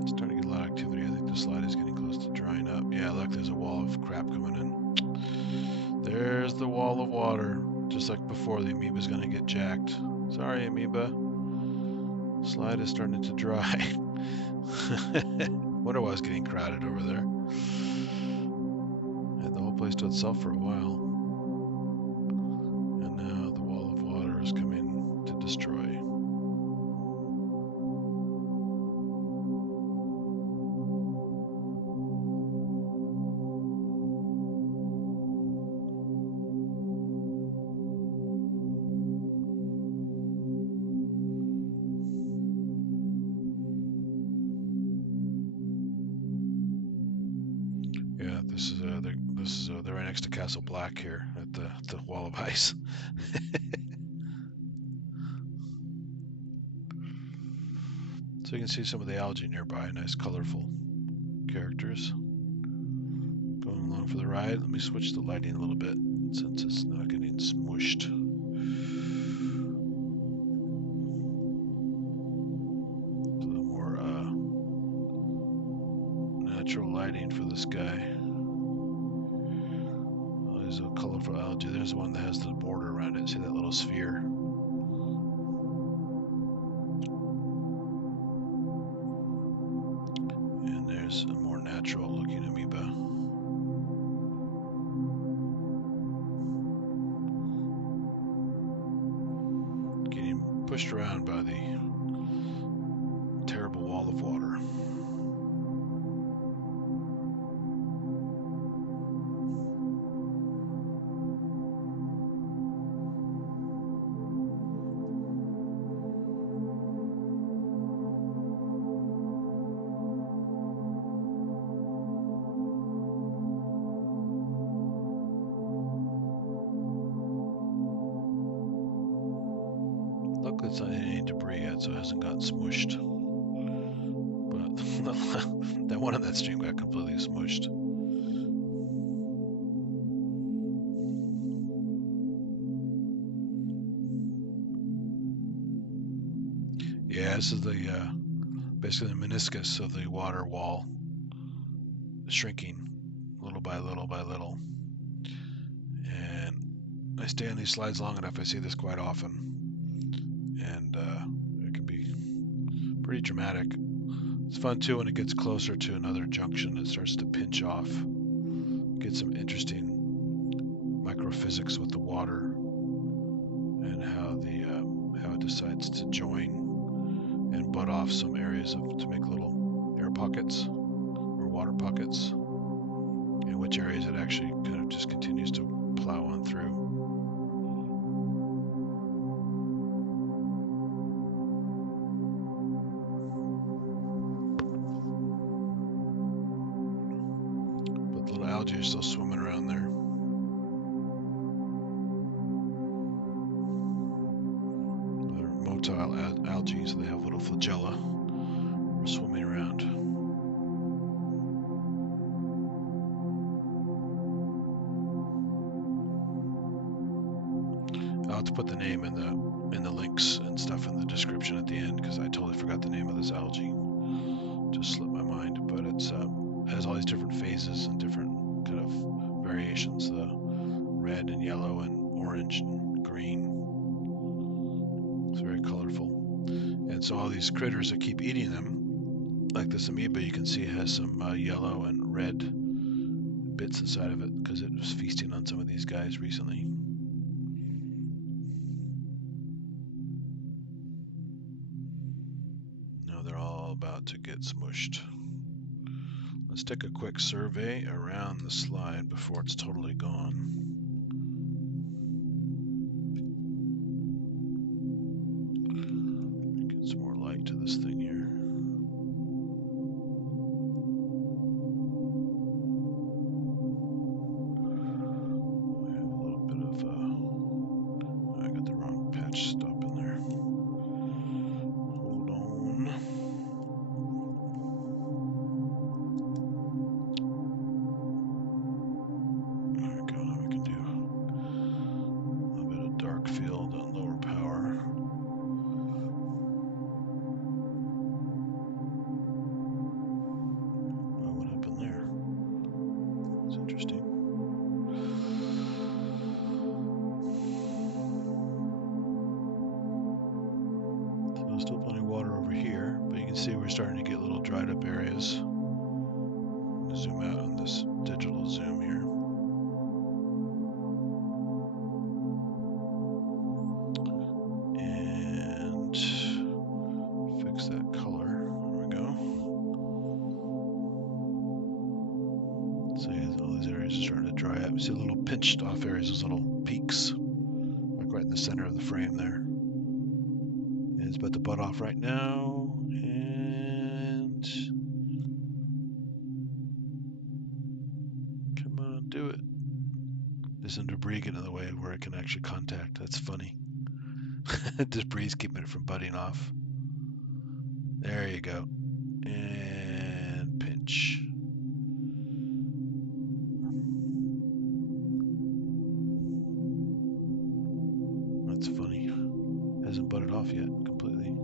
It's starting to get a lot of activity. I think the slide is getting close to drying up. Yeah, look, there's a wall of crap coming in. There's the wall of water. Just like before, the amoeba's going to get jacked. Sorry, amoeba. Slide is starting to dry. Wonder why it's getting crowded over there. Had the whole place to itself for a while. And now the wall of water is coming to destroy. They're right next to Castle Black here at the wall of ice. So you can see some of the algae nearby, nice colorful characters. Going along for the ride. Let me switch the lighting a little bit since it's not getting smushed. A little more natural lighting for this guy. There's a colorful algae. There's one that has the border around it. See that little sphere? And there's a more natural looking amoeba. Getting pushed around by the terrible wall of water. Luckily it's not hitting any debris yet, so it hasn't gotten smushed. But that one on that stream got completely smushed. Yeah, this is the basically the meniscus of the water wall shrinking little by little by little. And I stay on these slides long enough, I see this quite often. And it can be pretty dramatic. It's fun too when it gets closer to another junction, it starts to pinch off. Get some interesting microphysics with the water and how it decides to join and butt off some areas to make little air pockets or water pockets, in which areas it actually kind of just continues to plow on through. But the little algae are still swimming around there. They're motile algae, so they have little flagella for swimming around. I'll have to put the name in the links and stuff in the description at the end, because I totally forgot the name of this algae. Just slipped my mind, but it's has all these different phases and different kind of variations, the red and yellow and orange and green. It's very colorful. And so all these critters that keep eating them, like this amoeba, you can see it has some yellow and red bits inside of it because it was feasting on some of these guys recently. Now they're all about to get smushed. Let's take a quick survey around the slide before it's totally gone. Get some more light to this thing here. We have a little bit of, I got the wrong patch stop in there. Hold on. There we go, now we can do a little bit of dark field and lower power. Well, what happened there? It's interesting. So there's still plenty of water over here, but you can see we're starting to get little dried up areas. Zoom out on this digital zoom here. And fix that color. There we go. See, all these areas are starting to dry up. You see little pinched off areas, those little peaks, like right in the center of the frame there. And it's about to butt off right now. And come on, do it. There's some debris getting in the way where it can actually contact. That's funny. Debris is keeping it from butting off. There you go. And pinch. That's funny. Hasn't butted off yet completely.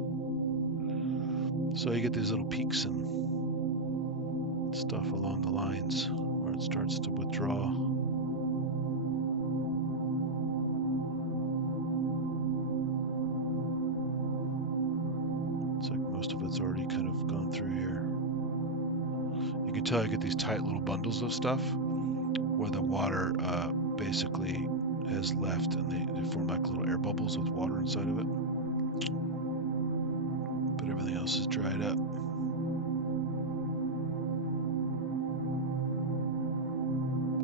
So you get these little peaks and stuff along the lines where it starts to withdraw. It's like most of it's already kind of gone through here. You can tell you get these tight little bundles of stuff where the water basically has left, and they form like little air bubbles with water inside of it. But everything else is dried up.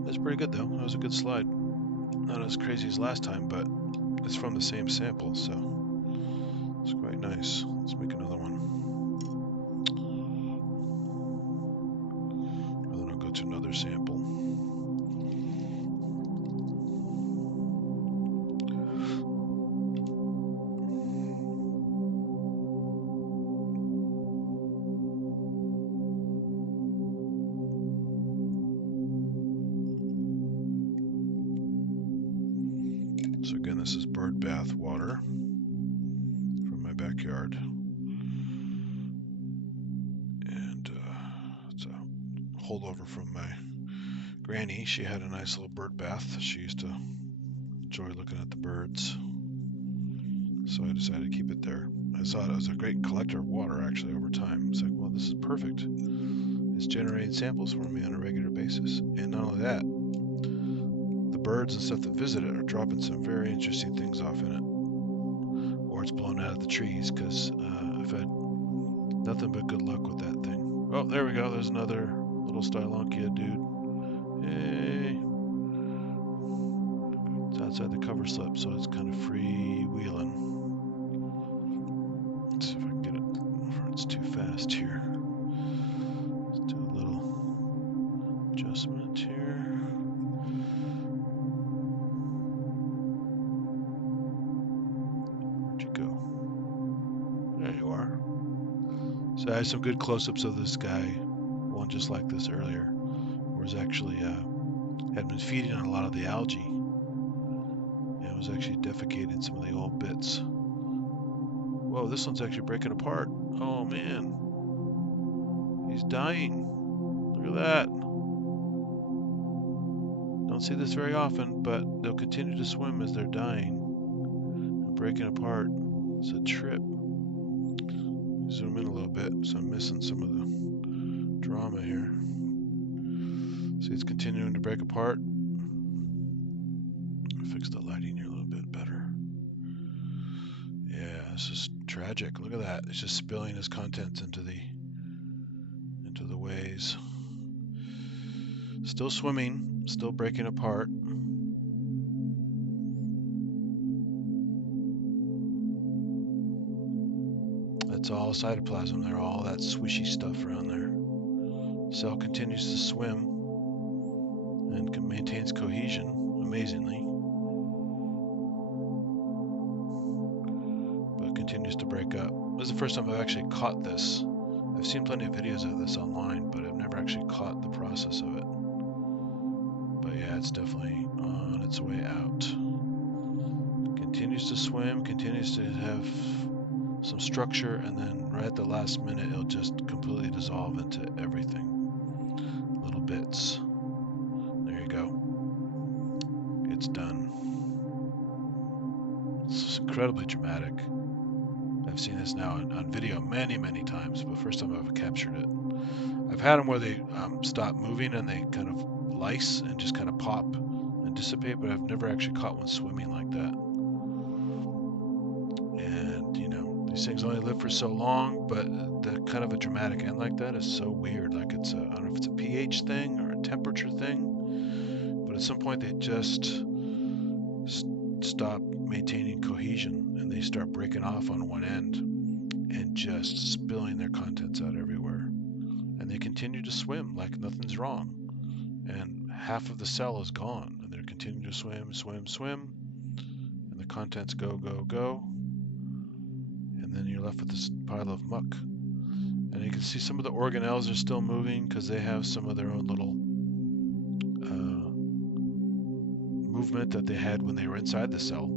That's pretty good though. That was a good slide. Not as crazy as last time, but it's from the same sample, so it's quite nice. Let's make another one. And then I'll go to another sample. This is bird bath water from my backyard. And it's a holdover from my granny. She had a nice little bird bath. She used to enjoy looking at the birds. So I decided to keep it there. I saw it was a great collector of water actually over time. It's like, well, this is perfect. It's generating samples for me on a regular basis. And not only that, the birds and stuff that visit it are dropping some very interesting things off in it. Or it's blown out of the trees, because I've had nothing but good luck with that thing. Oh, there we go. There's another little Stylonkia dude. Hey. It's outside the cover slip, so it's kind of free-wheeling. Let's see if I can get it before it's too fast here. Let's do a little adjustment here. Where'd you go? There you are. So I had some good close-ups of this guy, one just like this earlier, where he's actually had been feeding on a lot of the algae. And was actually defecating some of the old bits. Whoa, this one's actually breaking apart. Oh man. He's dying. Look at that. Don't see this very often, but they'll continue to swim as they're dying and breaking apart. It's a trip. Zoom in a little bit, so I'm missing some of the drama here. See, it's continuing to break apart. Fix the lighting here a little bit better. Yeah, this is tragic. Look at that. It's just spilling his contents into the ways. Still swimming, still breaking apart. That's all cytoplasm there, all that swishy stuff around there. Cell continues to swim and maintains cohesion, amazingly. But continues to break up. This is the first time I've actually caught this. I've seen plenty of videos of this online, but I've never actually caught the process of it. But yeah, it's definitely on its way out. Continues to swim, continues to have some structure, and then right at the last minute, it'll just completely dissolve into everything. Little bits. There you go. It's done. It's incredibly dramatic. I've seen this now on video many, many times, but first time I've captured it. I've had them where they stop moving and they kind of lyse and just kind of pop and dissipate, but I've never actually caught one swimming like that. And, you know, these things only live for so long, but the kind of a dramatic end like that is so weird. Like it's I don't know if it's a pH thing or a temperature thing, but at some point they just stop maintaining cohesion and they start breaking off on one end and just spilling their contents out everywhere. And they continue to swim like nothing's wrong. And half of the cell is gone, and they're continuing to swim, swim, swim, and the contents go, go, go, and then you're left with this pile of muck. And you can see some of the organelles are still moving because they have some of their own little movement that they had when they were inside the cell.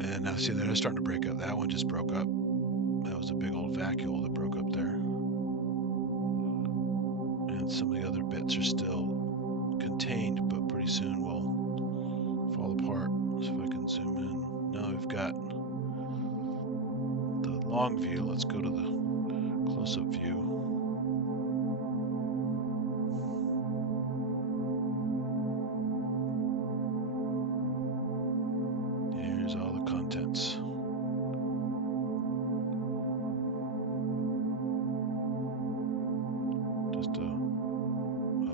And now see, they're starting to break up. That one just broke up. That was a big old vacuole that broke up there. And some of the other bits are still contained, but pretty soon will fall apart. So if I can zoom in. Now we've got the long view. Let's go to the close-up view. Here's all the contents. Just a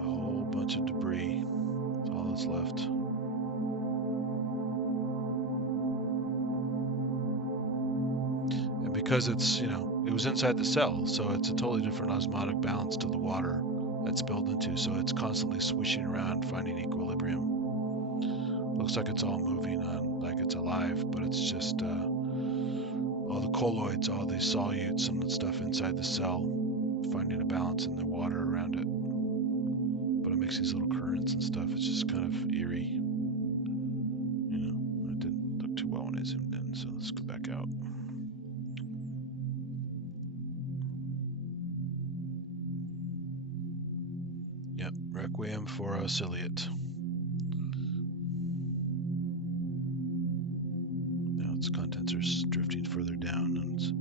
whole bunch of debris. That's all that's left. And because it's, you know, it was inside the cell, so it's a totally different osmotic balance to the water that's spilled into, so it's constantly swishing around, finding equilibrium. Looks like it's all moving on, like it's alive, but it's just all the colloids, all the solutes and the stuff inside the cell, finding a balance in the water around it. But it makes these little currents and stuff. It's just kind of eerie. out. Yep, Requiem for a ciliate. Now its contents are drifting further down and it's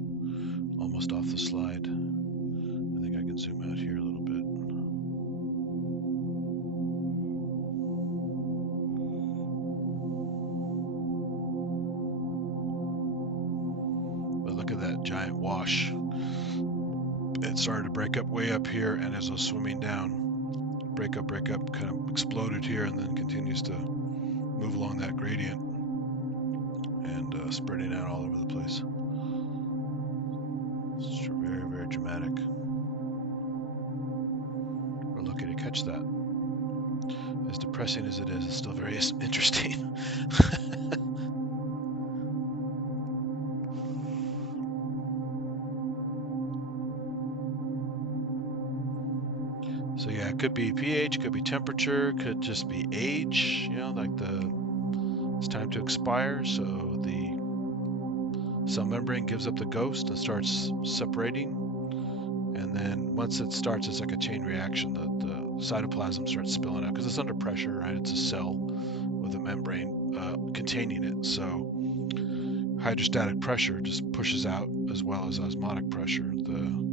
almost off the slide. I think I can zoom out here a little bit. But look at that giant wash. It started to break up way up here, and as it was swimming down, break up, kind of exploded here, and then continues to move along that gradient and spreading out all over the place. It's very, very dramatic. We're lucky to catch that. As depressing as it is, it's still very interesting. So yeah, it could be pH, could be temperature, could just be age, you know, like it's time to expire, so the cell membrane gives up the ghost and starts separating. And then once it starts, it's like a chain reaction. The cytoplasm starts spilling out because it's under pressure, right? It's a cell with a membrane containing it. So hydrostatic pressure just pushes out as well as osmotic pressure. The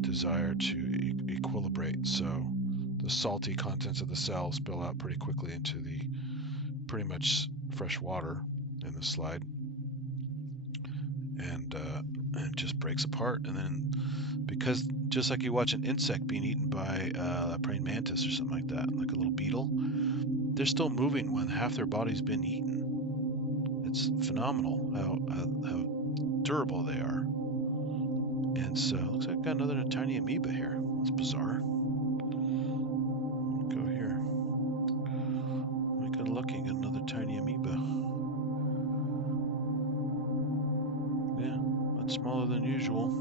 desire to equilibrate. So the salty contents of the cell spill out pretty quickly into the pretty much fresh water in the slide, and it just breaks apart. And then, because just like you watch an insect being eaten by a praying mantis or something like that, like a little beetle, they're still moving when half their body's been eaten. It's phenomenal how durable they are. And so it looks like I've got another tiny amoeba here. That's bizarre. Go here. I got lucky, got another tiny amoeba. Yeah, that's smaller than usual.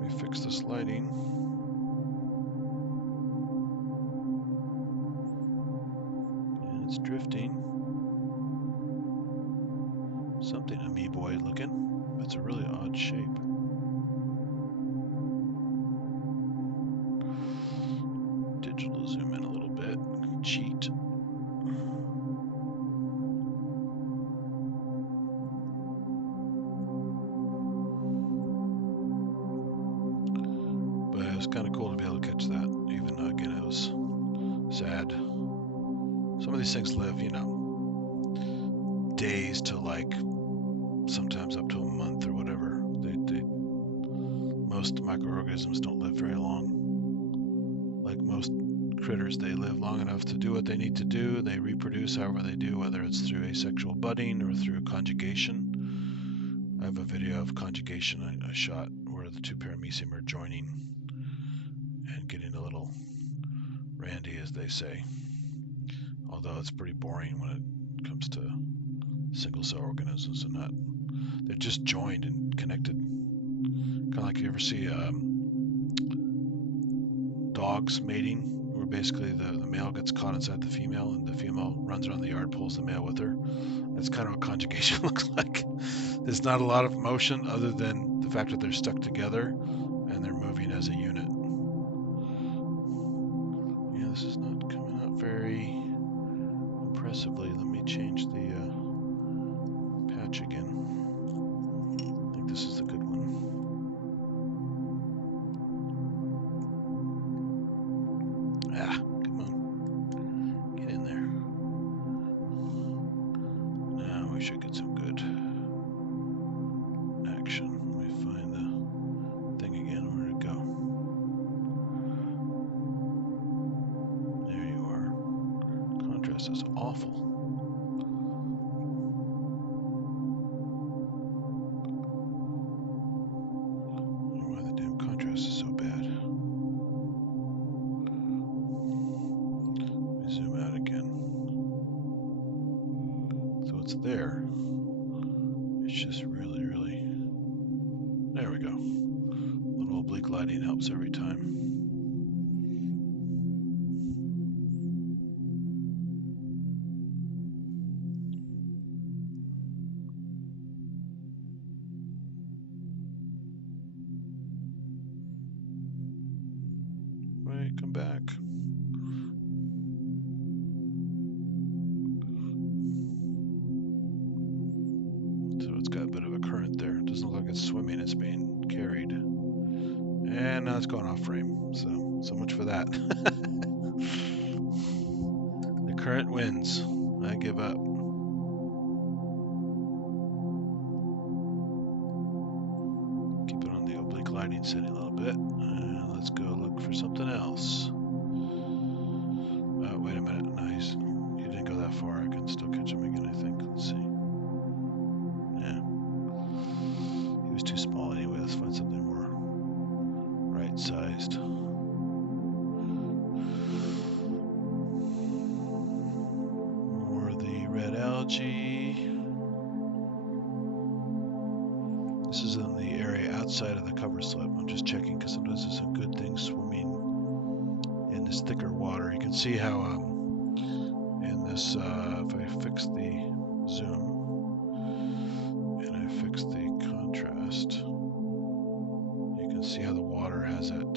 Let me fix the sliding. And it's drifting. Something amoeboid looking. It's a really odd shape. Digital zoom in a little bit. Cheat. But it was kind of cool to be able to catch that. Even though, again, it was sad. Some of these things live, you know, days to like sometimes up to a month or whatever. Most microorganisms don't live very long. Like most critters, they live long enough to do what they need to do. They reproduce however they do, whether it's through asexual budding or through conjugation. I have a video of conjugation I shot where the two paramecium are joining and getting a little randy, as they say. Although it's pretty boring when it comes to single cell organisms and not. They're just joined and connected. Kind of like you ever see dogs mating, where basically the male gets caught inside the female and the female runs around the yard, pulls the male with her. That's kind of what conjugation looks like. There's not a lot of motion other than the fact that they're stuck together and they're moving as a unit. Yeah, this is not coming out very impressively. Let me change the patch again. I think this is the good one. Ah, come on. Get in there. Now we should get some good action. Let me find the thing again. Where'd it go? There you are. Contrast is awful. Why the damn contrast is so bad. Let me zoom out again. So it's there. It's just really, really... There we go. A little oblique lighting helps every time. back. So it's got a bit of a current there. It doesn't look like it's swimming, it's being carried. And now it's going off frame. So much for that. The current wins. I give up. Keep it on the oblique lighting setting a little bit. And let's go look for something else. Wait a minute. No, he didn't go that far. I can still catch him again, I think. Let's see. Yeah. He was too small anyway. Let's find something more right-sized. More of the red algae. This is in the area outside of the cover slip. I'm just checking because sometimes there's some good things swimming in this thicker water. You can see how in this, if I fix the zoom and I fix the contrast, you can see how the water has that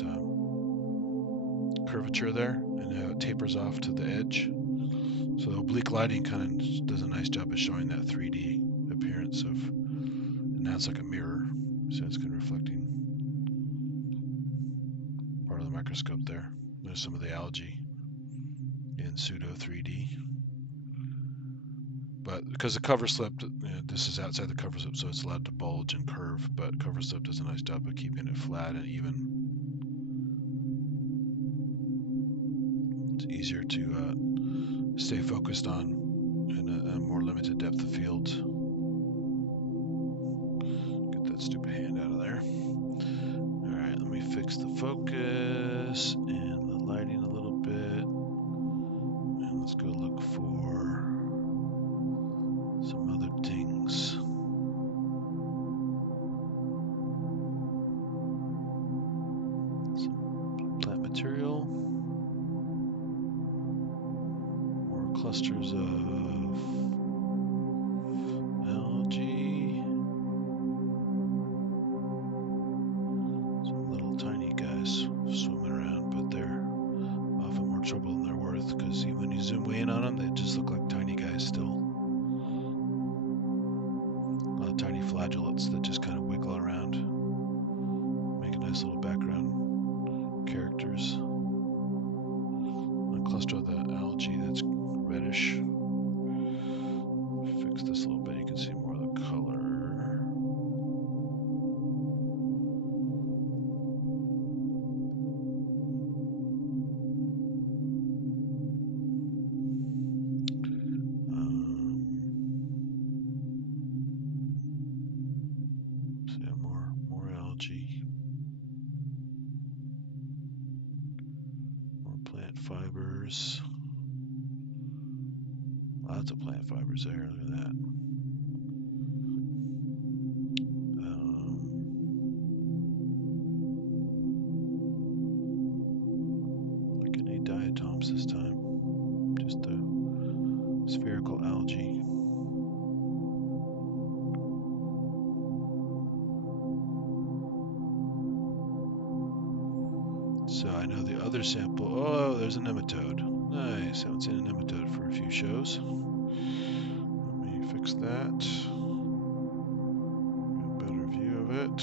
curvature there and how it tapers off to the edge. So the oblique lighting kind of does a nice job of showing that 3D appearance of, and now it's like a mirror, so it's kind of reflecting part of the microscope there. There's some of the algae in pseudo 3D. But because the cover slip, this is outside the cover slip, so it's allowed to bulge and curve, but cover slip does a nice job of keeping it flat and even. It's easier to stay focused on in a more limited depth of field. Get that stupid hand out of there. All right, let me fix the focus and the lighting a little bit. And let's go look for some other things. Some plant material. More clusters of algae. Some little tiny guys swimming around, but they're often more trouble than they're worth because when you zoom way in on them, they just look like tiny guys still. A lot of tiny flagellates that just kind of wiggle around, make a nice little background characters. A cluster of the algae that's reddish. Fix this a little bit, you can see more of the color. So yeah, more algae. More plant fibers. Lots of plant fibers there, look at that. Like any diatoms this time, just the spherical algae. So I know the other sample, oh, there's a nematode. Nice, haven't seen a nematode for a few shows. Let me fix that. Get a better view of it.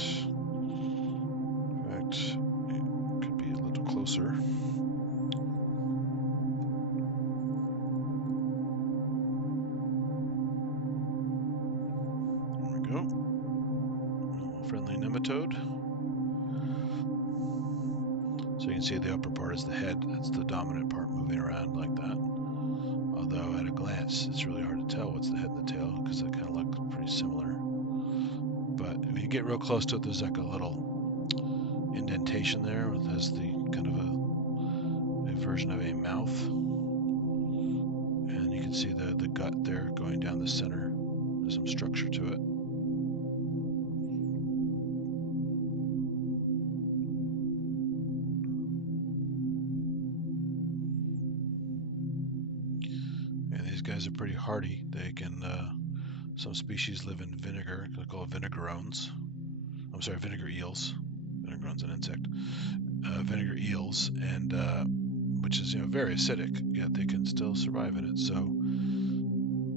In fact, it could be a little closer. There we go. Friendly nematode. So you can see the upper part is the head. That's the dominant part moving around like that. Although at a glance, it's really hard to tell what's the head and the tail because they kind of look pretty similar. But when you get real close to it, there's like a little indentation there. It has the kind of a version of a mouth. And you can see the gut there going down the center. There's some structure to it. Guys are pretty hardy. They can, some species live in vinegar. They're called vinegarones. Vinegar eels. Vinegarone's an insect. Vinegar eels, and which is, very acidic, yet they can still survive in it. So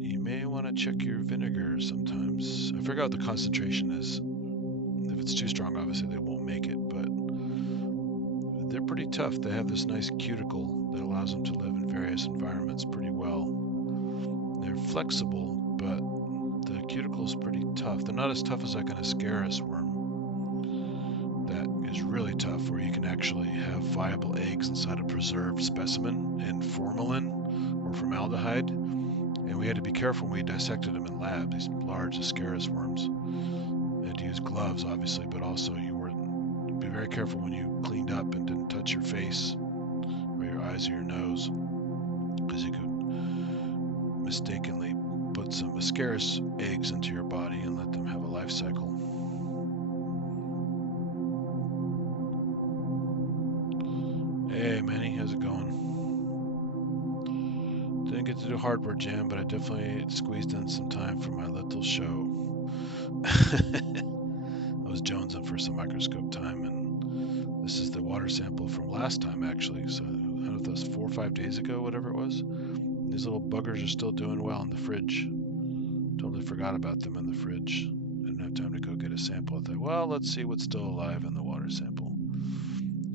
you may want to check your vinegar sometimes. I forgot what the concentration is. If it's too strong, obviously they won't make it, but they're pretty tough. They have this nice cuticle that allows them to live in various environments pretty well. They're flexible, but the cuticle is pretty tough. They're not as tough as like an Ascaris worm. That is really tough, where you can actually have viable eggs inside a preserved specimen in formalin or formaldehyde. And we had to be careful when we dissected them in lab, these large Ascaris worms. We had to use gloves, obviously, but also be very careful when you cleaned up and didn't touch your face or your eyes or your nose, because you could mistakenly put some Ascaris eggs into your body and let them have a life cycle. Hey Manny, how's it going? Didn't get to do hardware jam, but I definitely squeezed in some time for my little show. I was jonesing for some microscope time, and this is the water sample from last time actually. So I don't know if that was 4 or 5 days ago, whatever it was. These little buggers are still doing well in the fridge. Totally forgot about them in the fridge. I didn't have time to go get a sample. I thought, well, let's see what's still alive in the water sample.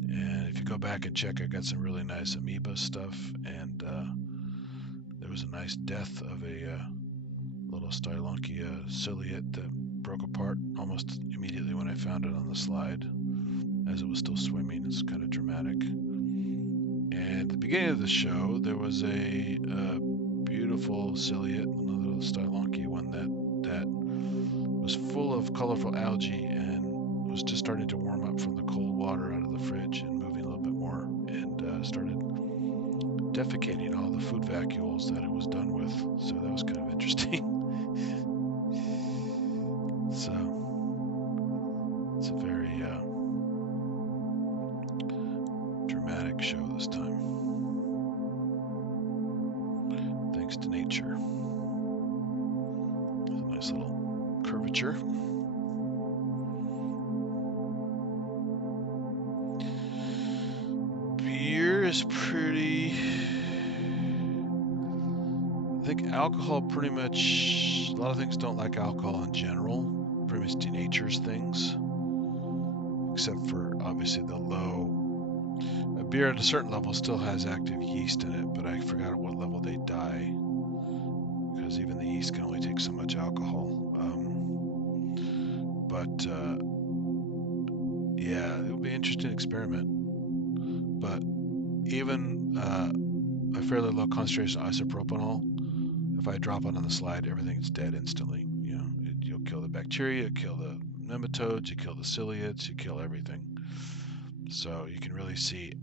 And if you go back and check, I got some really nice amoeba stuff, and there was a nice death of a little Stylonchia ciliate that broke apart almost immediately when I found it on the slide, as it was still swimming. It's kind of dramatic. And at the beginning of the show, there was a beautiful ciliate, another Stylonchia one that was full of colorful algae and was just starting to warm up from the cold water out of the fridge and moving a little bit more, and started defecating all the food vacuoles that it was done with. So that was kind of interesting. So it's a very dramatic show this time, thanks to nature. It's a nice little curvature. Beer is pretty... I think alcohol pretty much... A lot of things don't like alcohol in general. Pretty much denatures things. Except for, obviously, the low... A beer at a certain level still has active yeast in it, but I forgot at what level they die. Because even the yeast can only take so much alcohol. Yeah, it would be an interesting experiment. But even a fairly low concentration of isopropanol, if I drop it on the slide, everything's dead instantly. You'll kill the bacteria, you kill the nematodes, you kill the ciliates, you kill everything. So you can really see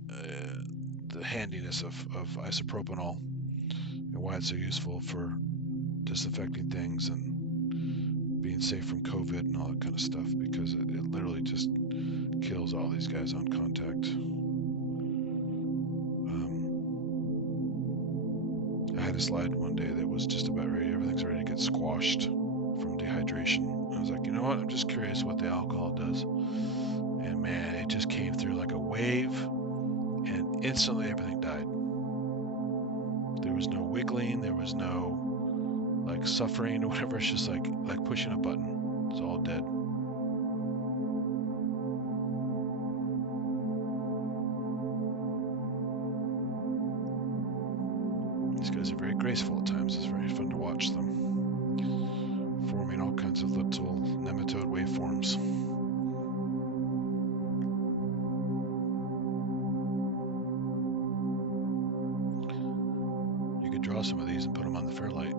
the handiness of isopropanol and why it's so useful for disinfecting things and being safe from COVID and all that kind of stuff, because it literally just kills all these guys on contact. I had a slide one day that was just about ready. Everything's ready to get squashed from dehydration. I was like, you know what? I'm just curious what the alcohol does. And man, it just came through like a wave, and instantly everything died. There was no wiggling. There was no like suffering or whatever. It's just like pushing a button. It's all dead. These guys are very graceful at times. It's very fun to watch them, forming all kinds of little nematode waveforms. You could draw some of these and put them on the Fairlight.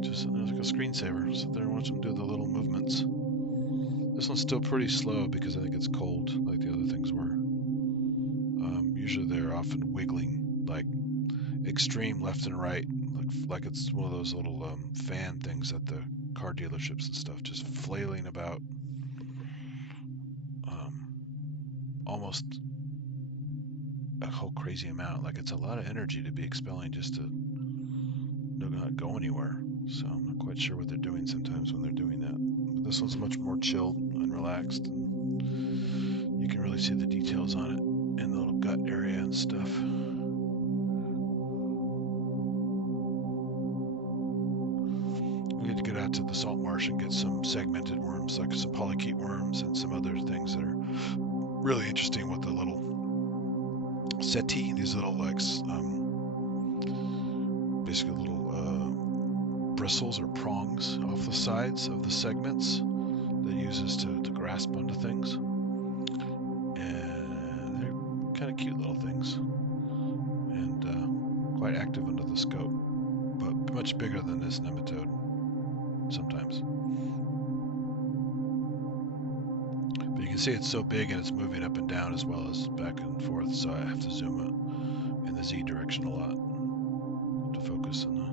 Just like a screensaver. Sit there and watch them do the little movements. This one's still pretty slow because I think it's cold, like the other things were. Usually they're often wiggling, like extreme left and right, like it's one of those little fan things at the car dealerships and stuff, just flailing about. Almost a whole crazy amount. Like it's a lot of energy to be expelling just to not go anywhere. So I'm not quite sure what they're doing sometimes when they're doing that. But this one's much more chilled and relaxed. And you can really see the details on it in the little gut area and stuff. We need to get out to the salt marsh and get some segmented worms, like some polychaete worms and some other things that are really interesting with the little setae, these little like basically little bristles or prongs off the sides of the segments that it uses to grasp onto things. And they're kind of cute little things and quite active under the scope, but much bigger than this nematode sometimes. But you can see it's so big and it's moving up and down as well as back and forth, so I have to zoom in the Z direction a lot to focus on the.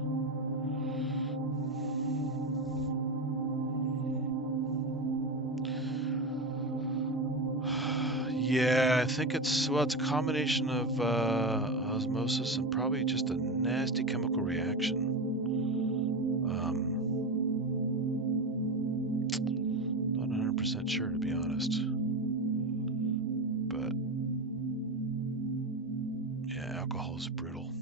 Yeah, I think it's a combination of osmosis and probably just a nasty chemical reaction. Not 100% sure, to be honest. But yeah, alcohol is brutal.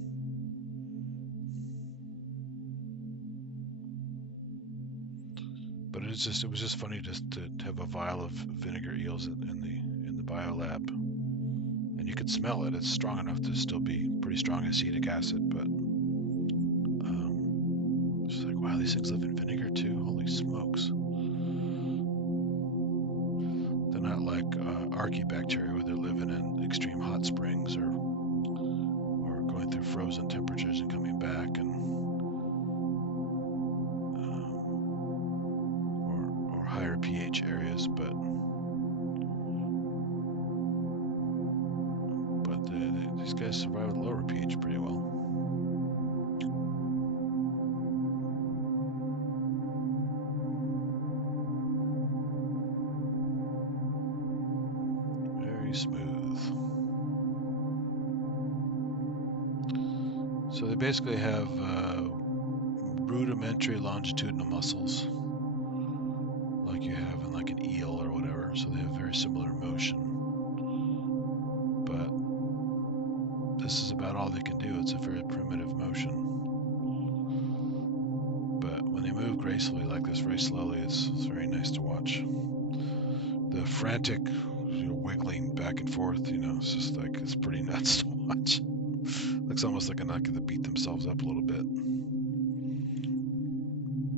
But it was just funny just to have a vial of vinegar eels in the biolab, and you could smell it. It's strong enough to still be pretty strong acetic acid, but it's like, wow, these things live in vinegar too. Holy smokes! They're not like archaebacteria where they're living in extreme hot springs or going through frozen temperatures and coming back, and or higher pH areas, but these guys survive at lower pH pretty well. Very smooth. So they basically have rudimentary longitudinal muscles, like you have in like an eel or whatever. So they have very similar motion. But this is about all they can do. It's a very primitive motion. But when they move gracefully like this, very slowly, it's very nice to watch. The frantic wiggling back and forth, it's just like, it's pretty nuts to watch. Looks almost like they're going to beat themselves up a little bit.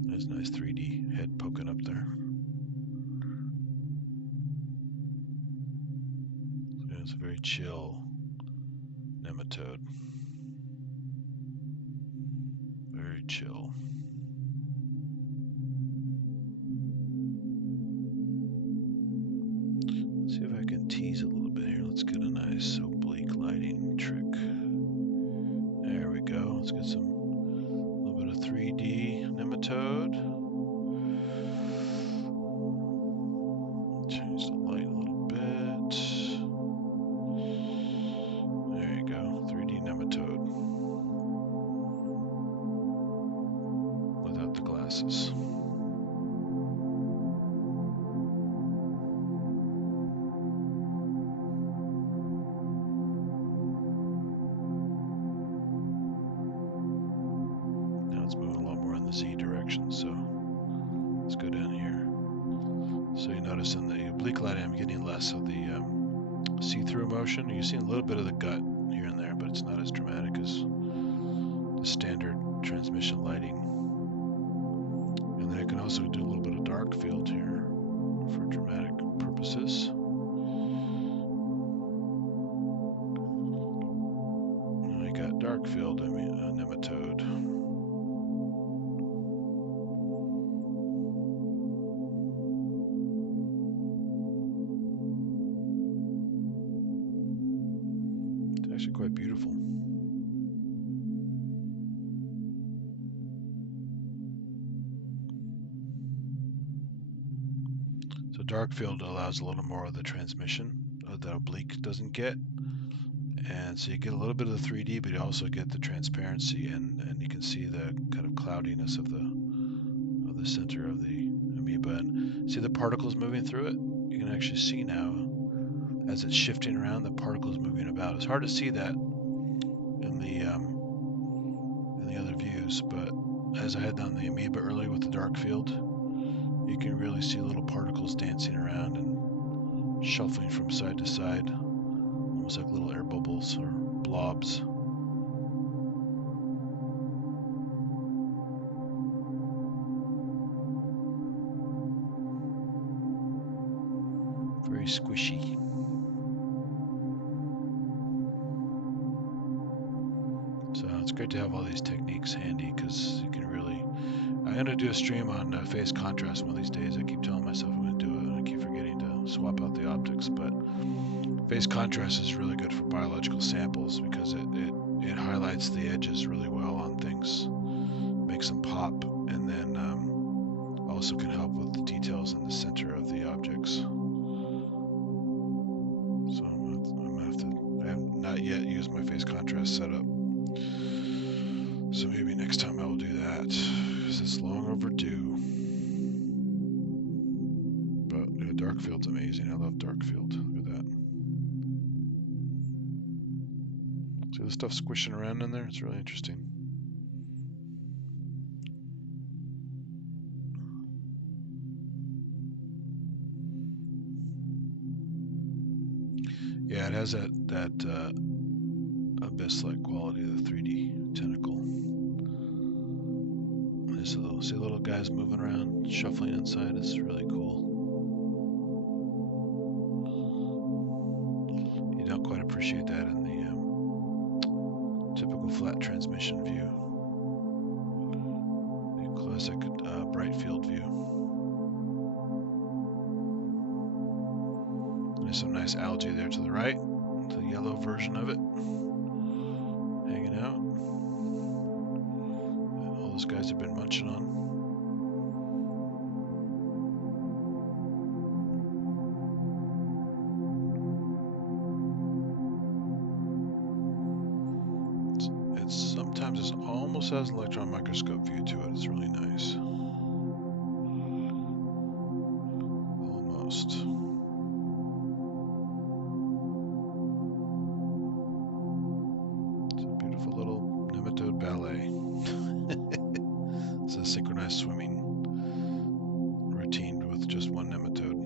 There's a nice 3D head poking up there. So it's a very chill nematode. Very chill. Let's see if I can tease a little bit here. Let's get a nice oblique lighting trick. There we go. Let's get a little bit of 3D nematode. Change the light a little bit. There you go. 3D nematode. Without the glasses. Z direction, so let's go down here. So you notice in the oblique lighting I'm getting less of the see-through motion. You see a little bit of the gut here and there, but it's not as dramatic as the standard transmission lighting. And then I can also do a little bit of dark field here for dramatic purposes. And I got dark field, I mean a nematode. Actually quite beautiful. So dark field allows a little more of the transmission that oblique doesn't get, And so you get a little bit of the 3D, but you also get the transparency, and you can see the kind of cloudiness of the center of the amoeba, and see the particles moving through it. You can actually see now as it's shifting around, the particles moving about. It's hard to see that in the other views, but as I had done the amoeba earlier with the dark field, you can really see little particles dancing around and shuffling from side to side, almost like little air bubbles or blobs. Very squishy. So it's great to have all these techniques handy, because you can really... I'm going to do a stream on phase contrast one of these days. I keep telling myself I'm going to do it, and I keep forgetting to swap out the optics. But phase contrast is really good for biological samples, because it highlights the edges really well on things, makes them pop, and then also can help with the details in the center of the objects. So I'm gonna have to... I have not yet used my phase contrast setup, so maybe next time I will do that, because it's long overdue. But yeah, dark field's amazing. I love dark field. Look at that. See the stuff squishing around in there? It's really interesting. Yeah, it has that abyss-like quality of the 3D tentacle. See little guys moving around, shuffling inside. It's really cool. You don't quite appreciate that in the typical flat transmission view, the classic bright field view. There's some nice algae there to the right, the yellow version of it, hanging out. All those guys have been munching on. Sometimes it almost has an electron microscope view to it. It's really nice. Almost. It's a beautiful little nematode ballet. It's a synchronized swimming routine with just one nematode.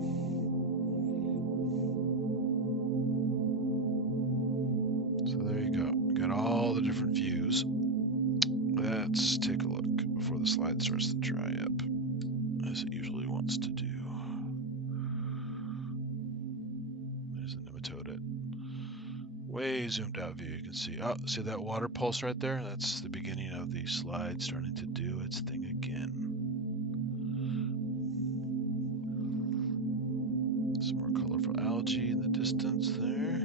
So there you go. We got all the different views. Let's take a look before the slide starts to dry up, as it usually wants to do. There's the nematode at way zoomed out view. You can see, oh, see that water pulse right there? That's the beginning of the slide starting to do its thing again. Some more colorful algae in the distance there.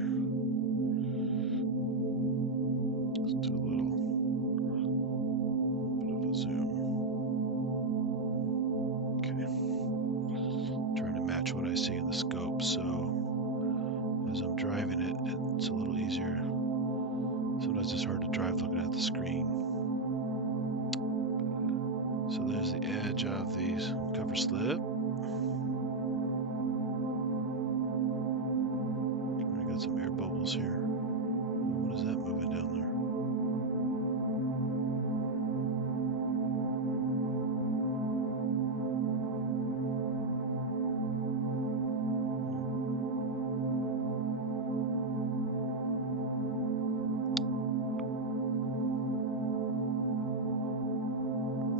Let's do a little bit of a zoom. Okay. Trying to match what I see in the scope, so as I'm driving it, it's a little easier. Sometimes it's hard to drive looking at the screen. So there's the edge of the cover slip. I got some air bubbles here. What is that moving down there?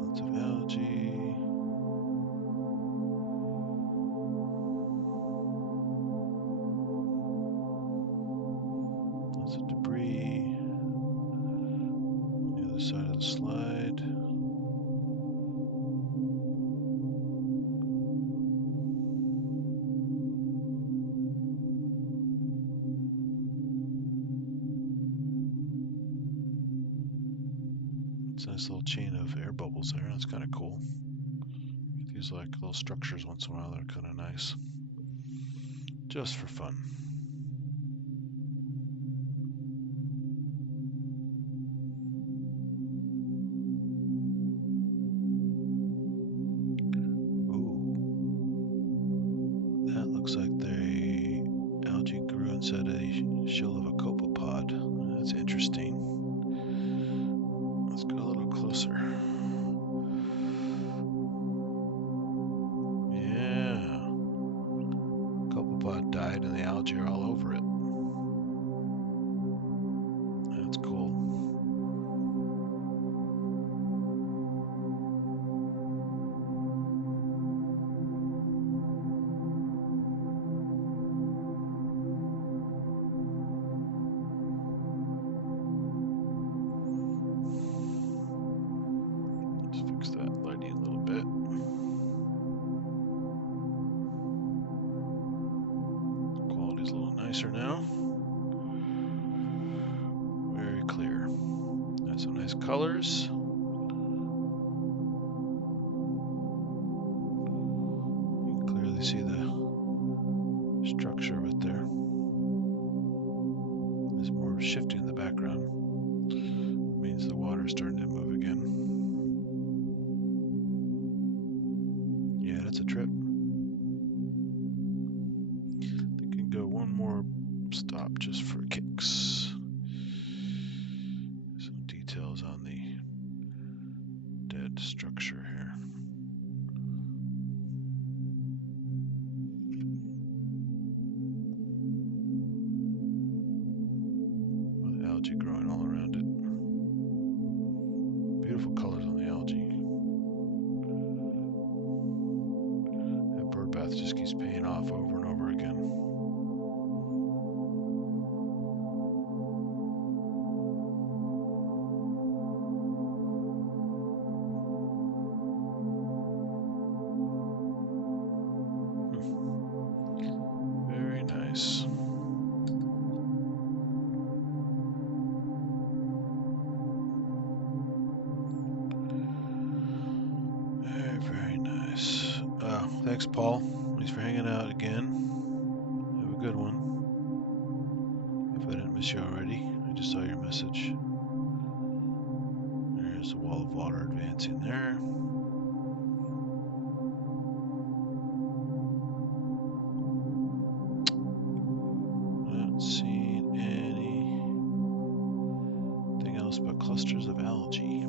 Lots of algae. Lots of debris. On the other side of the slide. It's a nice little chain of air bubbles there. That's kind of cool. Get these like little structures once in a while. They're kind of nice. Just for fun. looks like the algae grew inside a shell of a copepod. That's interesting. Let's go a little closer. Yeah. Copepod died and the algae are all over it. That's cool. Let's fix that lighting a little bit. Quality's a little nicer now. Very clear. Got some nice colors. You can clearly see the structure of it there. There's more shifting in the background. It means the water's starting to move again. Yeah, that's a trip. I think I can go one more stop just for kicks. Some details on the dead structure here. With algae growing all around it. Beautiful colors on the algae. That bird bath just keeps paying off over and over again. Very nice. Very, very nice. Thanks, Paul. Thanks for hanging out again. Have a good one. If I didn't miss you already, I just saw your message. There's a wall of water advancing there. Not seeing anything else but clusters of algae.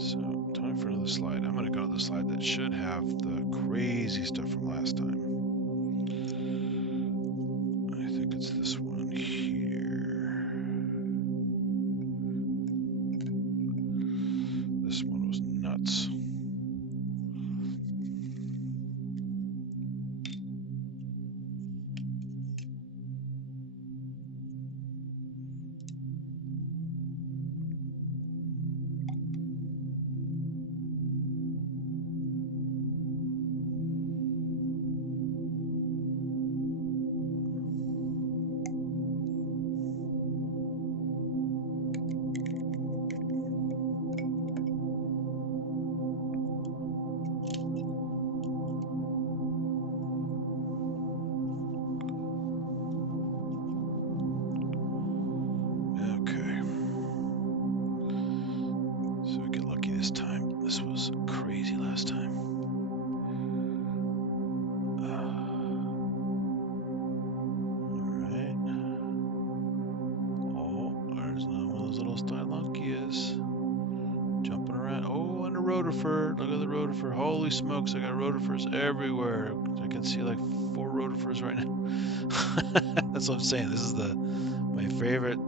So, time for another slide. I'm going to go to the slide that should have the crazy stuff from last time. I think it's this one here. This one was nuts. This was crazy last time. Alright. Oh, there's another one of those little Stylunkias. Jumping around. Oh, and a rotifer. Look at the rotifer. Holy smokes, I got rotifers everywhere. I can see like 4 rotifers right now. That's what I'm saying. This is my favorite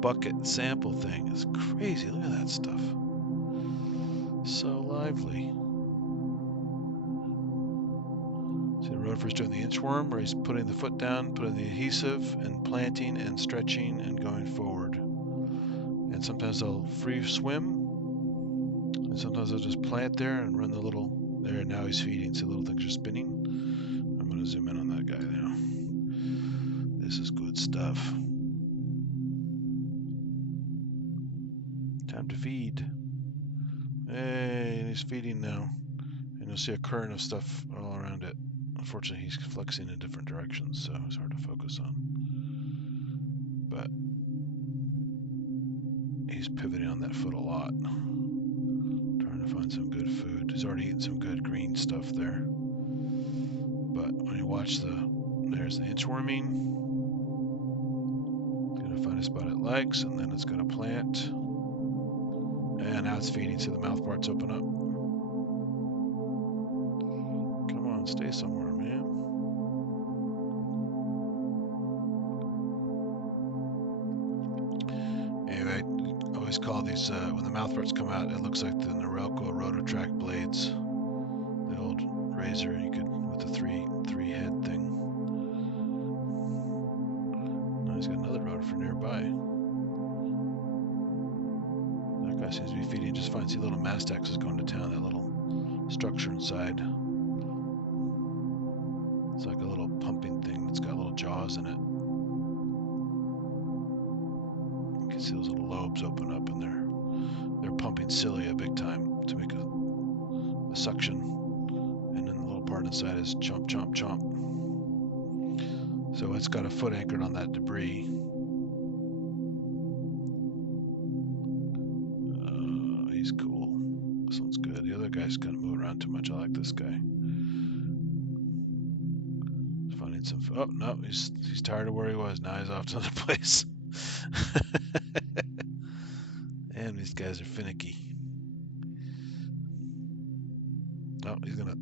bucket sample thing. It's crazy. Look at that stuff. So lively. See the rotifer's doing the inchworm where he's putting the foot down, putting the adhesive and planting and stretching and going forward. And sometimes they'll free swim, and sometimes they'll just plant there and run the little, there, now he's feeding, so the little things are spinning. I'm going to zoom in on that guy now. This is good stuff. Time to feed. Hey, he's feeding now. And you'll see a current of stuff all around it. Unfortunately, he's flexing in different directions, so it's hard to focus on. But he's pivoting on that foot a lot. Trying to find some good food. He's already eaten some good green stuff there. But when you watch there's the inchworming. It's gonna find a spot it likes, and then it's gonna plant. And now it's feeding, so the mouth parts open up. Come on, stay somewhere, man. Anyway, I always call these, when the mouth parts come out, it looks like the Norelco Rototrack blades. The old razor you could, with the three head thing. Now he's got another rotifer nearby. That guy seems to be feeding just fine. See little mastaxes going to town, that little structure inside. It's like a little pumping thing that's got little jaws in it. You can see those little lobes open up, and they're pumping cilia big time to make a suction. And then the little part inside is chomp, chomp, chomp. So it's got a foot anchored on that debris. He's cool. This one's good. The other guy's kind of moving around too much. I like this guy. Finding some. Oh no, he's tired of where he was. Now he's off to another place. And these guys are finicky. Oh, he's gonna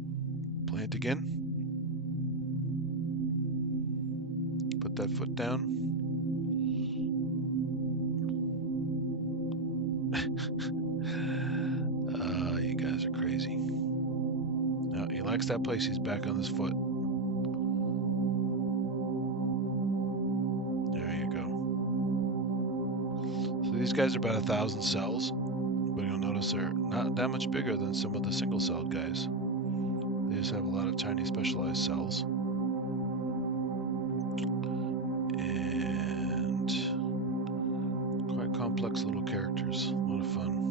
plant again. Put that foot down. You guys are crazy. No, he likes that place. He's back on his foot. There you go. So these guys are about 1,000 cells, but you'll notice they're not that much bigger than some of the single-celled guys. They just have a lot of tiny specialized cells. And quite complex little characters. A lot of fun.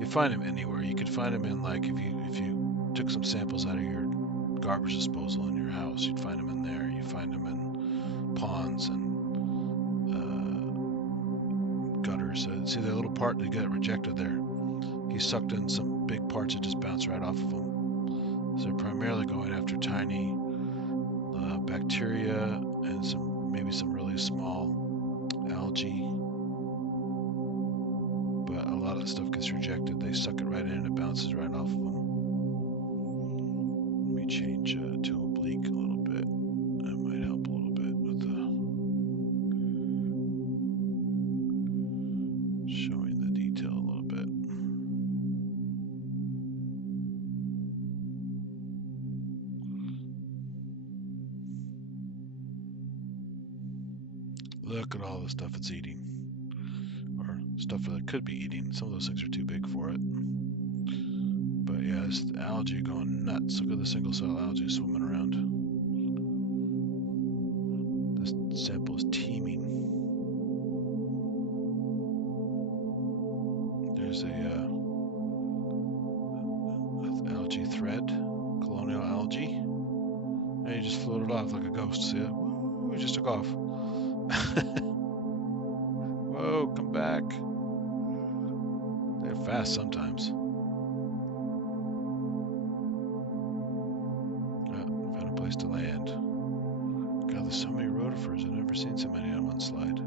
You find them anywhere. You could find them in, like, if you took some samples out of your garbage disposal in your house, you'd find them in there. You find them in ponds and gutters. See that little part that got rejected there? He sucked in some big parts that just bounced right off of them. So they're primarily going after tiny bacteria and maybe some really small algae. But a lot of the stuff gets rejected. They suck it right in and it bounces right off of them. Let me change to oblique a little bit. That might help a little bit with showing the detail a little bit. Look at all the stuff it's eating. Or stuff that it could be eating. Some of those things are too big for it. But yeah, this algae going nuts. Look at the single cell algae swimming around. This sample is teeming. There's a algae thread, colonial algae. And he just floated off like a ghost. See it? Woo, he just took off. Whoa, come back. They're fast sometimes. Found a place to land. God, there's so many rotifers. I've never seen so many on one slide.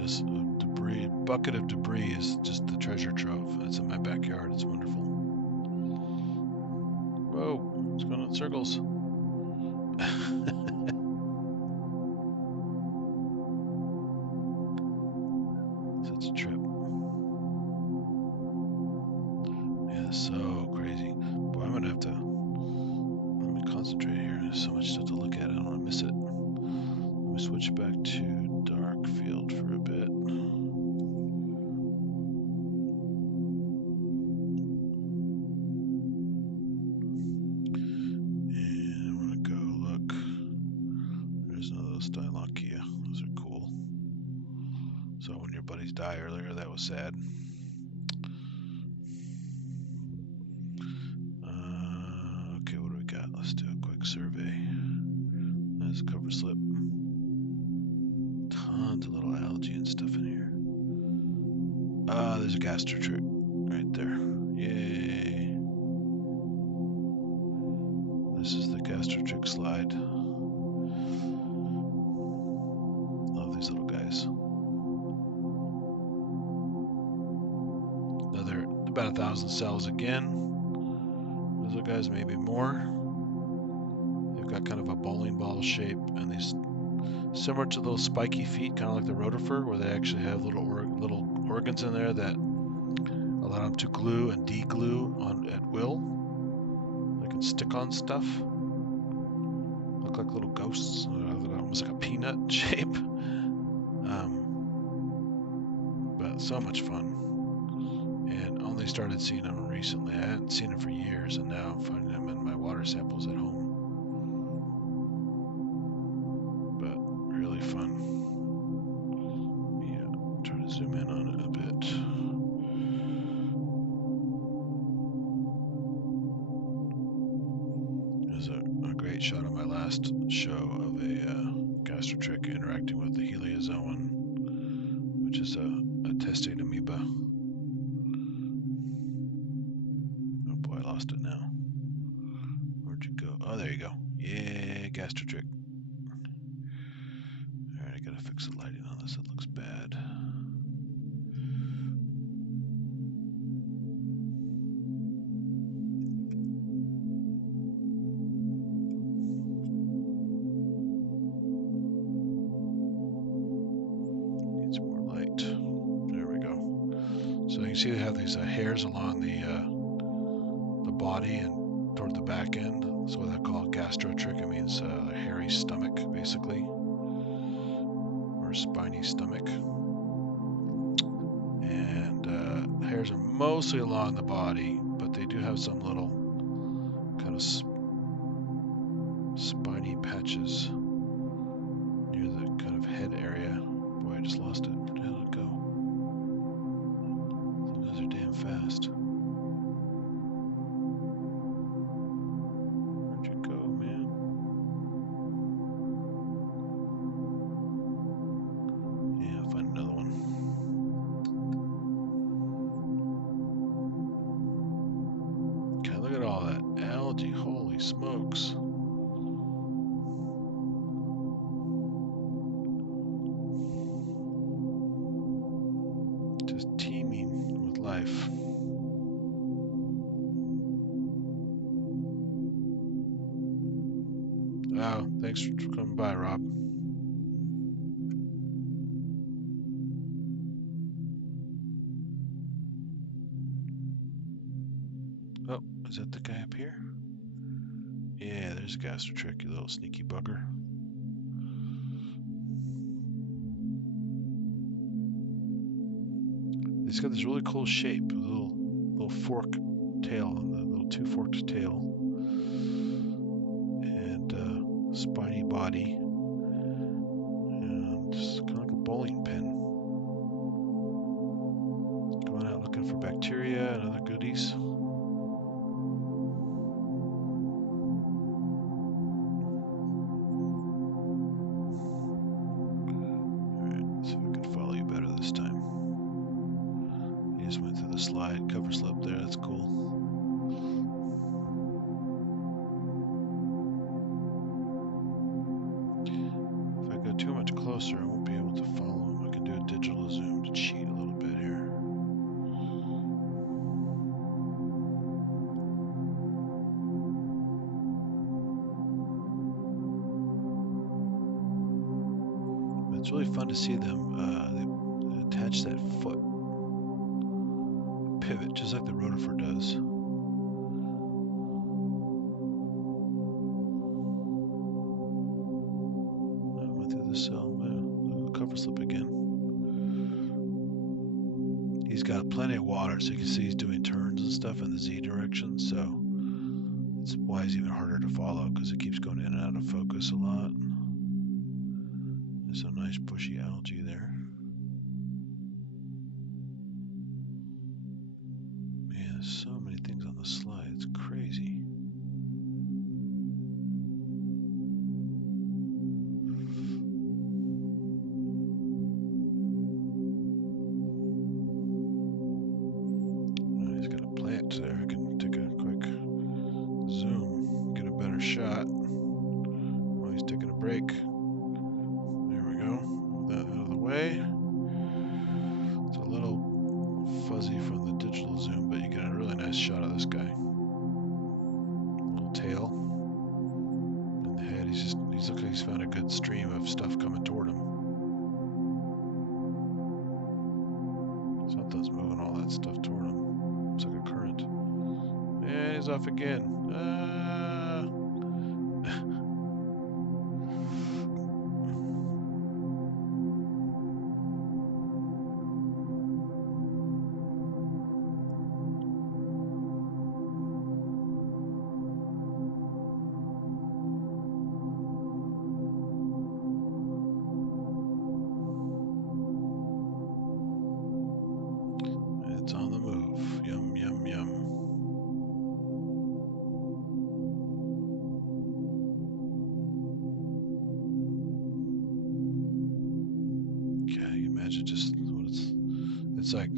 This bucket of debris is just the treasure trove. It's in my backyard. It's wonderful. Whoa, it's going in circles. Such a trip. Yeah, so crazy. Boy, I'm gonna have to let me concentrate here. There's so much stuff to look at. I don't want to miss it. Let me switch back to dark field for a bit. And I want to go look. There's another Stylochia. Those are cool. So when your buddies died earlier, that was sad. Okay, what do we got? Let's do a quick survey. That's a cover slip. Tons of little algae and stuff in here. There's a gastrotrute right there. Yay. about 1,000 cells again. Those are guys, maybe more. They've got kind of a bowling ball shape, and these similar to little spiky feet, kind of like the rotifer, where they actually have little organs in there that allow them to glue and de-glue on at will. They can stick on stuff. Look like little ghosts, almost like a peanut shape. But so much fun. And only started seeing them recently. I hadn't seen them for years, and now I'm finding them in my water samples at home. But really fun. Yeah, try to zoom in on it a bit. There's a great shot on my last show of a gastrotrick interacting with the heliozoan, which is a testate amoeba. Oh boy, I lost it now. Where'd you go? Oh, there you go. Yeah, gastrotrick. Alright, I gotta fix the lighting on this. It looks bad. Needs more light. There we go. So you can see they have these hairs along the body and toward the back end. That's what they call gastrotrick. It means a hairy stomach, basically, or spiny stomach. And hairs are mostly along the body, but they do have some little kind of spiny patches near the kind of head area. Boy, I just lost it. Where the hell did it go? Those are damn fast. Where'd you go, man? Yeah, I'll find another one. Okay, look at all that algae. Holy smokes. Just teeming with life. Oh, thanks for coming by, Rob. Oh, is that the guy up here? Yeah, there's a gastrotrick, you little sneaky bugger. He's got this really cool shape, a little fork tail, the little two-forked tail, and spiny body, and it's kind of like a bowling pin. Going out looking for bacteria and other goodies. Slide cover slip there, that's cool. If I go too much closer, I won't be able to follow him. I can do a digital zoom to cheat a little bit here. But it's really fun to see them. They attach that foot pivot, just like the rotifer does. I went through the cell. Cover slip again. He's got plenty of water, so you can see he's doing turns and stuff in the Z direction, so that's why it's even harder to follow, because it keeps going in and out of focus a lot. There's some nice bushy algae there. Man, there's so many things on the slide, it's crazy. He's got a plant there. I can take a quick zoom, get a better shot while he's taking a break. There we go. Move that out of the way. good stream of stuff coming toward him. Something's moving all that stuff toward him. It's like a current. And he's off again. It's on the move. Yum, yum, yum. Okay, imagine just what it's like.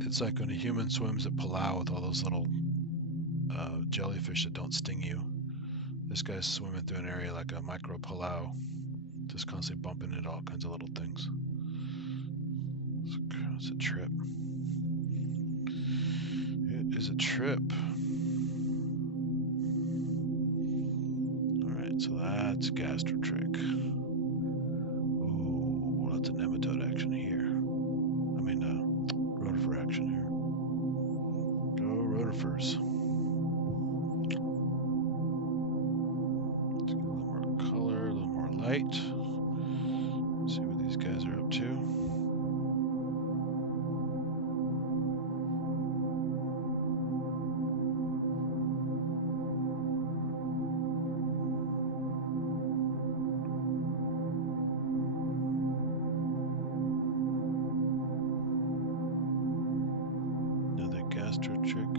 It's like when a human swims at Palau with all those little jellyfish that don't sting you. This guy's swimming through an area like a micro Palau, just constantly bumping into all kinds of little things. It's a trip. It is a trip. Alright, so that's gastrotrick. Ooh, lots of nematode action here. I mean, rotifer action here. Go rotifers. Let's get a little more color, a little more light. See what these guys are up to. Another gastrotrick.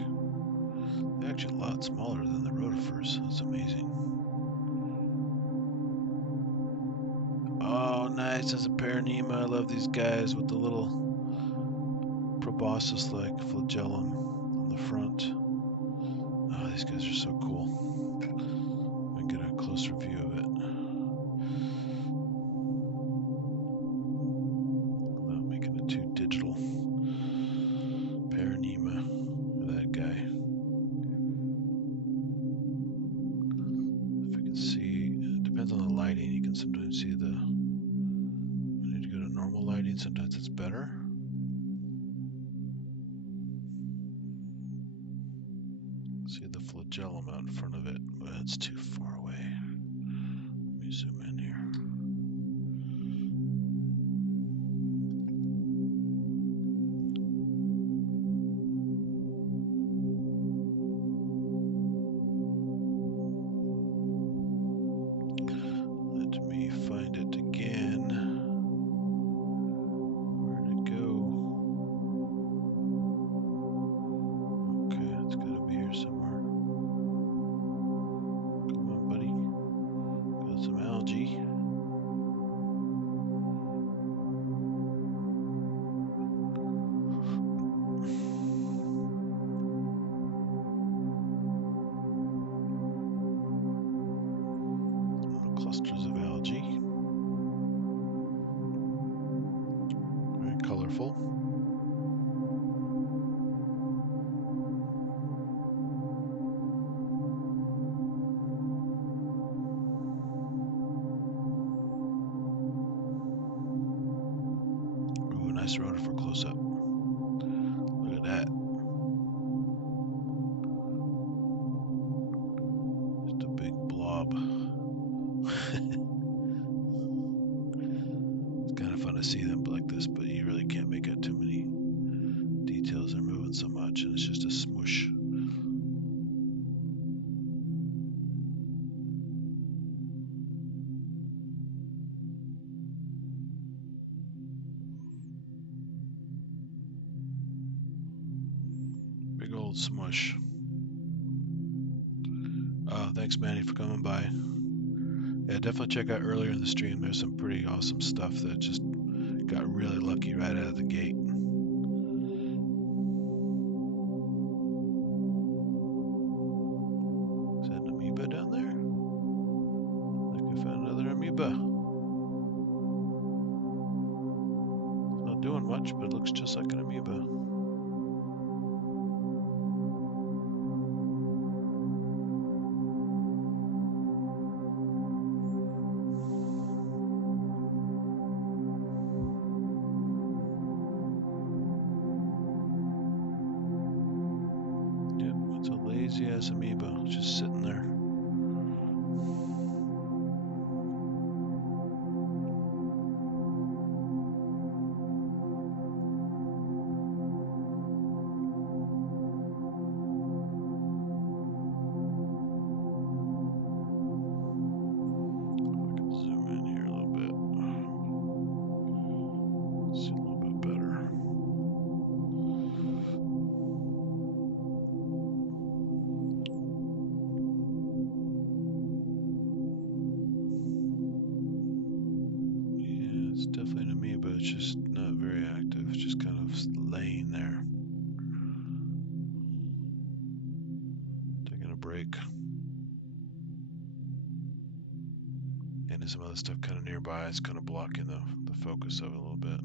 They're actually a lot smaller than the rotifers. That's amazing. Oh, nice. There's a paranema. I love these guys with the little proboscis-like flagellum on the front. Oh, these guys are so cool. Let me get a closer view of it. Without making it too digital. Paranema. Look at that guy. If I can see, it depends on the lighting. You can sometimes see the. I need to go to normal lighting. Sometimes it's better. See the flagellum out in front of it, but it's too far away. Let me zoom in here. Let me find it again. Where'd it go? Okay, it's gotta be here somewhere. Come on, buddy. Got some algae. Little clusters of algae. Very colorful. Ooh, nice rotifer close up. Look at that. Just a big blob. It's kind of fun to see them like this, but you really can't make out too many details. They're moving so much, and it's just a smoosh. Big old smush. Thanks, Manny, for coming by. Yeah, definitely check out earlier in the stream. There's some pretty awesome stuff that just got really lucky right out of the gate. Is that an amoeba down there? I think I found another amoeba. It's not doing much, but it looks just like an amoeba. crazy ass amoeba just sitting there. It's definitely an amoeba, it's just not very active, it's just kind of laying there. Taking a break. And there's some other stuff kind of nearby, it's kind of blocking the focus of it a little bit.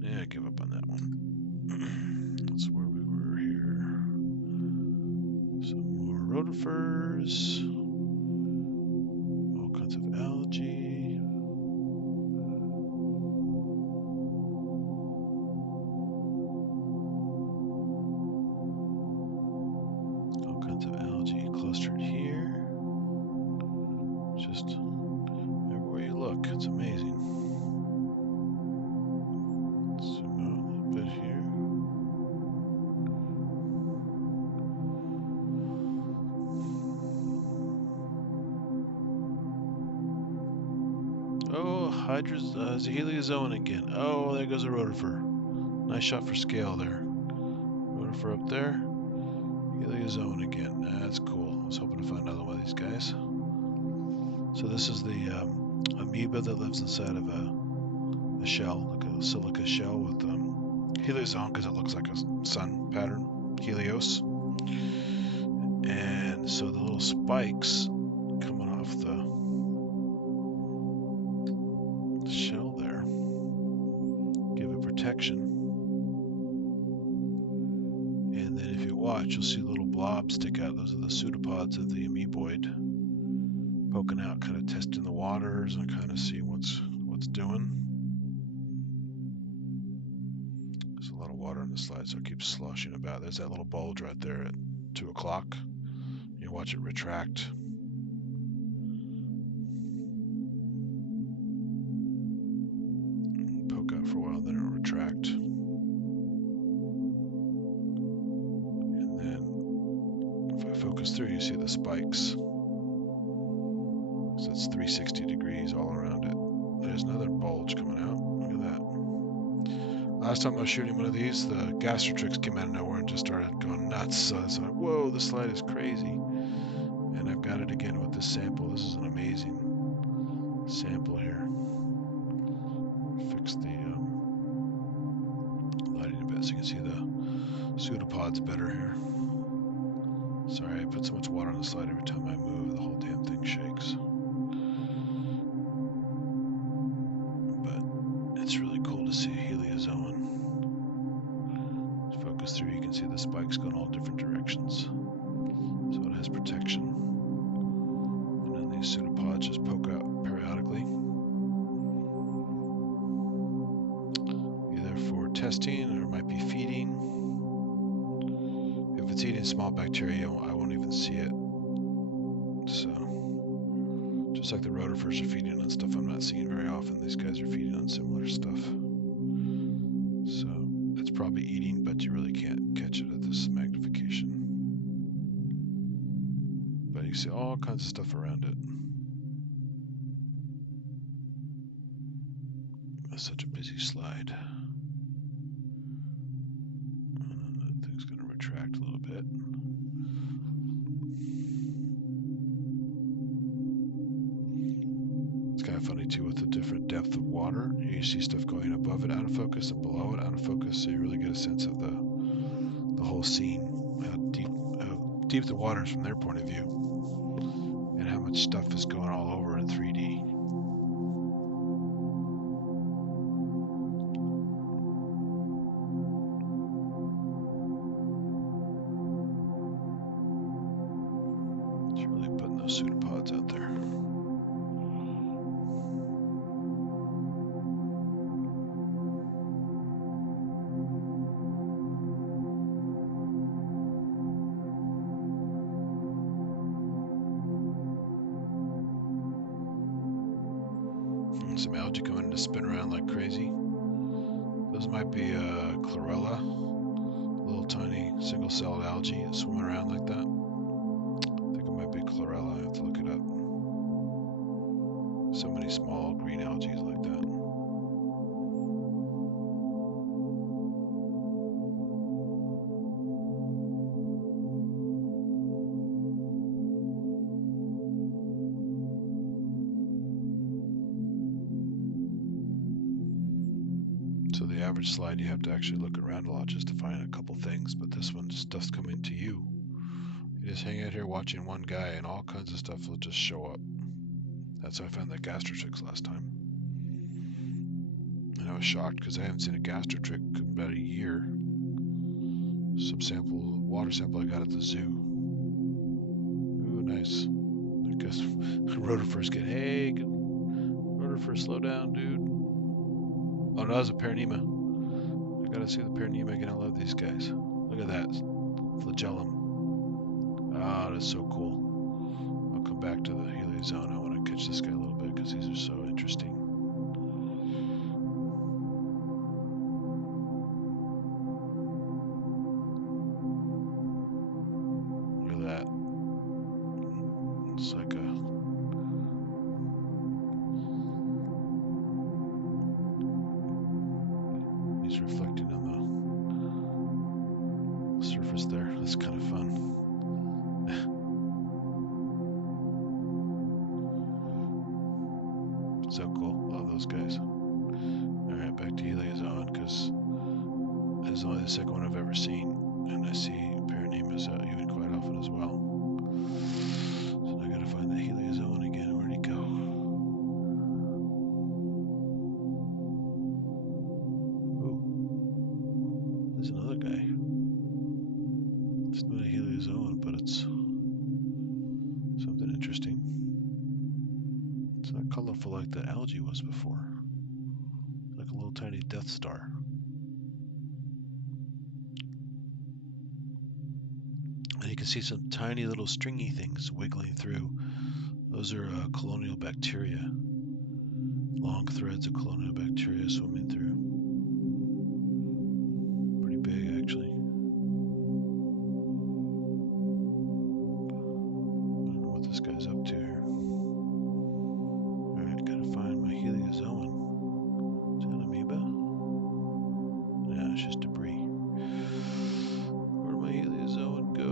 Yeah, I give up on that one. That's where we were here. Some more rotifers. All kinds of algae. All kinds of algae clustered here. Just everywhere you look, it's amazing. Zoom out a little bit here. Oh, Heliozone again. Oh, there goes a rotifer. Nice shot for scale there. Rotifer up there. Heliozone again. That's cool. I was hoping to find another one of these guys. So this is the amoeba that lives inside of a shell, like a silica shell with heliozone because it looks like a sun pattern, Helios. And so the little spikes coming off the shell there give it protection. And then if you watch, you'll see little blobs stick out. Those are the pseudopods of the amoeboid poking out, kind of testing the waters and kind of see what's doing. There's a lot of water on the slide, so it keeps sloshing about. There's that little bulge right there at 2 o'clock. You watch it retract. Poke out for a while, then it'll retract. And then if I focus through, you see the spikes. So it's 360 degrees all around it. There's another bulge coming out. Look at that. Last time I was shooting one of these, the gastroctrix came out of nowhere and just started going nuts. So I was like, whoa, this slide is crazy. And I've got it again with this sample. This is an amazing sample here. Fix the lighting a bit so you can see the pseudopods better here. Sorry, I put so much water on the slide every time I move, the whole damn thing shakes. But it's really cool to see a heliozoan. Focus through, you can see the spikes going all different directions. So it has protection. And then these pseudopods just poke out periodically. Either for testing or it might be feeding. If it's eating small bacteria, I won't even see it. So, just like the rotifers are feeding on stuff I'm not seeing very often, these guys are feeding on similar stuff. So, it's probably eating, but you really can't catch it at this magnification. But you see all kinds of stuff around it. That's such a busy slide. That thing's going to retract a little bit. It's kind of funny too with the different depth of water. You see stuff going above it out of focus and below it out of focus, so you really get a sense of the whole scene, how deep the water is from their point of view, and how much stuff is going all over in 3D. It's really putting those pseudopods out there. some algae coming in to spin around like crazy. Those might be chlorella, little tiny single-celled algae swimming around like that. I think it might be chlorella. I have to look it up. So many small green algae like that. So the average slide, you have to actually look around a lot just to find a couple things, but this one, stuff's coming to you. You just hang out here watching one guy and all kinds of stuff will just show up. That's how I found that gastrotryx last time. And I was shocked because I haven't seen a gastrotryx in about a year. Some water sample I got at the zoo. Ooh, nice. I guess rotifers get, hey, rotifer, slow down, dude. Oh, no, that was a paranema. I gotta see the paranema again. I love these guys. Look at that. Flagellum. Ah, that's so cool. I'll come back to the heliozone. I want to catch this guy a little bit because these are so interesting. Look at that. It's like a... He's reflecting on the surface there. That's kind of fun. So cool. Love those guys. Alright, back to heliozone because this is only the second one I've ever seen. And I see paranemas even quite often as well. So now I gotta find the heliozone again. Where'd he go? Ooh. There's another guy. It's not a heliozone, but it's something interesting. It's not colorful like the algae was before. Like a little tiny Death Star. And you can see some tiny little stringy things wiggling through. Those are colonial bacteria. Long threads of colonial bacteria swimming through. Pretty big, actually. I don't know what this guy's up to here. Alright, gotta find my heliozoan. Is that an amoeba? No, it's just debris. Where'd my heliozoan go?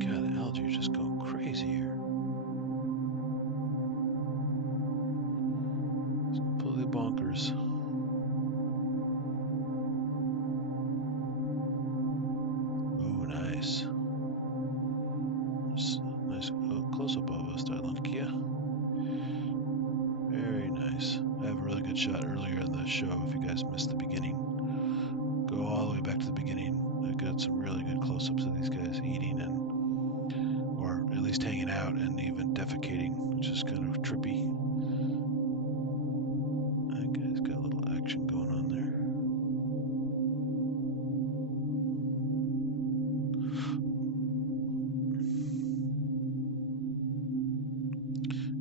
God, the algae are just going crazy here. It's completely bonkers. Ooh, nice. Nice close-up of a Stylonia. Very nice. I have a really good shot earlier in the show. If you guys missed the beginning, go all the way back to the beginning. I got some really good close-ups of these guys eating or at least hanging out and even defecating, which is kind of trippy. That guy's got a little action going on there.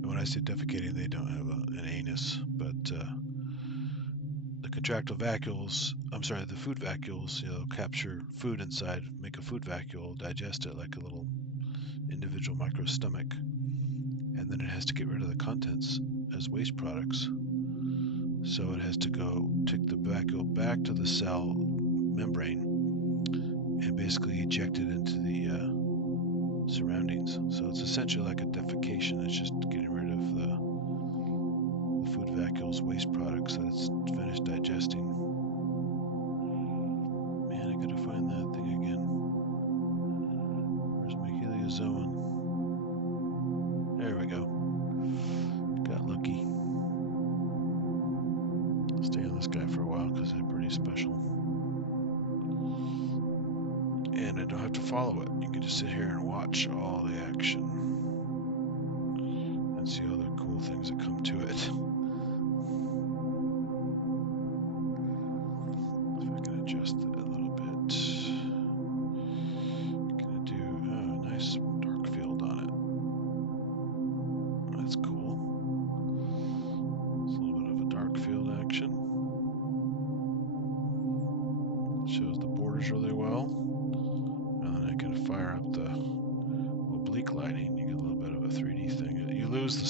When I say defecating, they don't have an anus, but the contractile vacuoles, the food vacuoles, capture food inside, make a food vacuole, digest it like a little individual micro stomach, and then it has to get rid of the contents as waste products. So it has to go take the vacuole back to the cell membrane and basically eject it into the surroundings. So it's essentially like a defecation. It's just getting rid of the food vacuole's waste products that it's finished digesting. Man, I gotta find that thing again. Where's my heliozoan? There we go. Got lucky. I'll stay on this guy for a while because they're pretty special. And I don't have to follow it. You can just sit here and watch all the action and see all the cool things that come to it. If I can adjust it a little bit.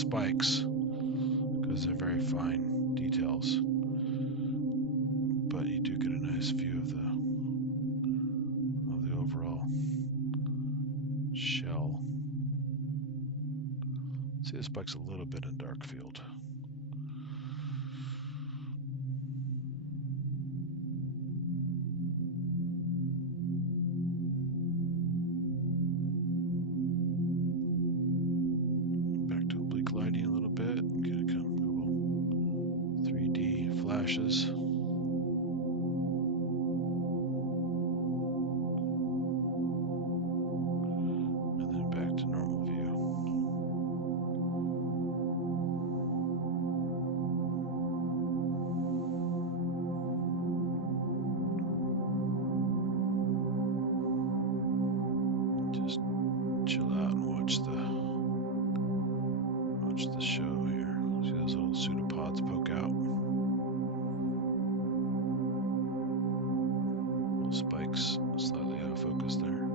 spikes because they're very fine details. But you do get a nice view of the overall shell. See, the spike's a little bit in dark field. Back to oblique lighting a little bit. Get a couple 3D flashes. Chill out and watch the show here. See those little pseudopods poke out. Little spikes slightly out of focus there.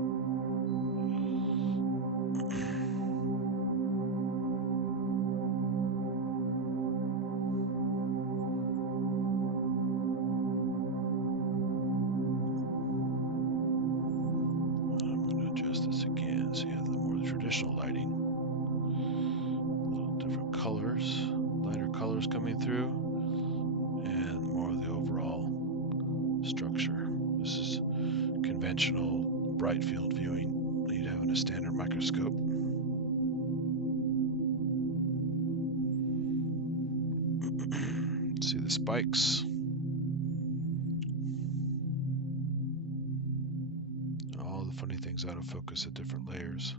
I'm going to adjust this again so you have the more traditional lighting. Colors, lighter colors coming through, and more of the overall structure. This is conventional bright field viewing that you'd have in a standard microscope. See the spikes. All the funny things out of focus at different layers.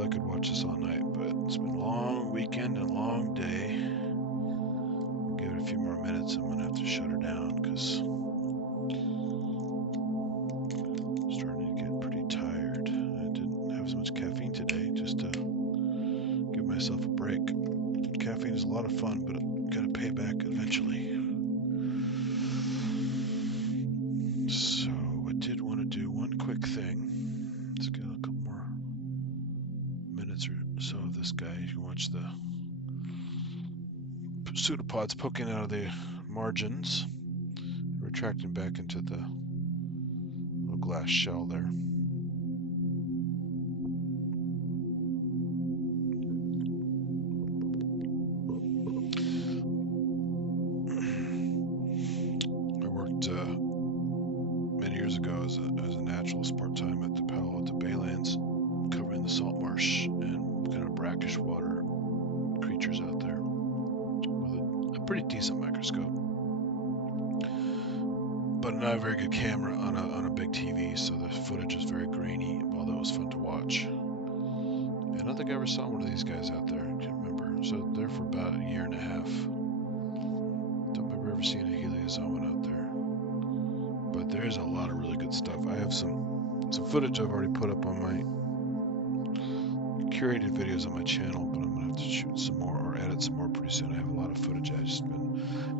I could watch this all night, but it's been a long weekend and a long day. I'll give it a few more minutes. I'm gonna have to shut her down because I'm starting to get pretty tired. I didn't have as much caffeine today, just to give myself a break. Caffeine is a lot of fun, but I've got to pay back eventually. So I did want to do one quick thing. Let's get a couple more minutes or so of this guy. You can watch the pseudopods poking out of the margins, retracting back into the little glass shell there. I worked many years ago as a naturalist part-time at the Palo Alto Baylands, covering the salt marsh and kind of brackish water creatures out there with a pretty decent microscope, but not a very good camera on a big TV, so the footage is very grainy, although it was fun to watch. And I don't think I ever saw one of these guys out there. I can't remember. So there for about a year and a half. Don't remember ever seeing a heliozoan out there. But there is a lot of really good stuff. I have some footage I've already put up on my curated videos on my channel, but I'm gonna have to shoot some more or edit some more pretty soon. I have a lot of footage.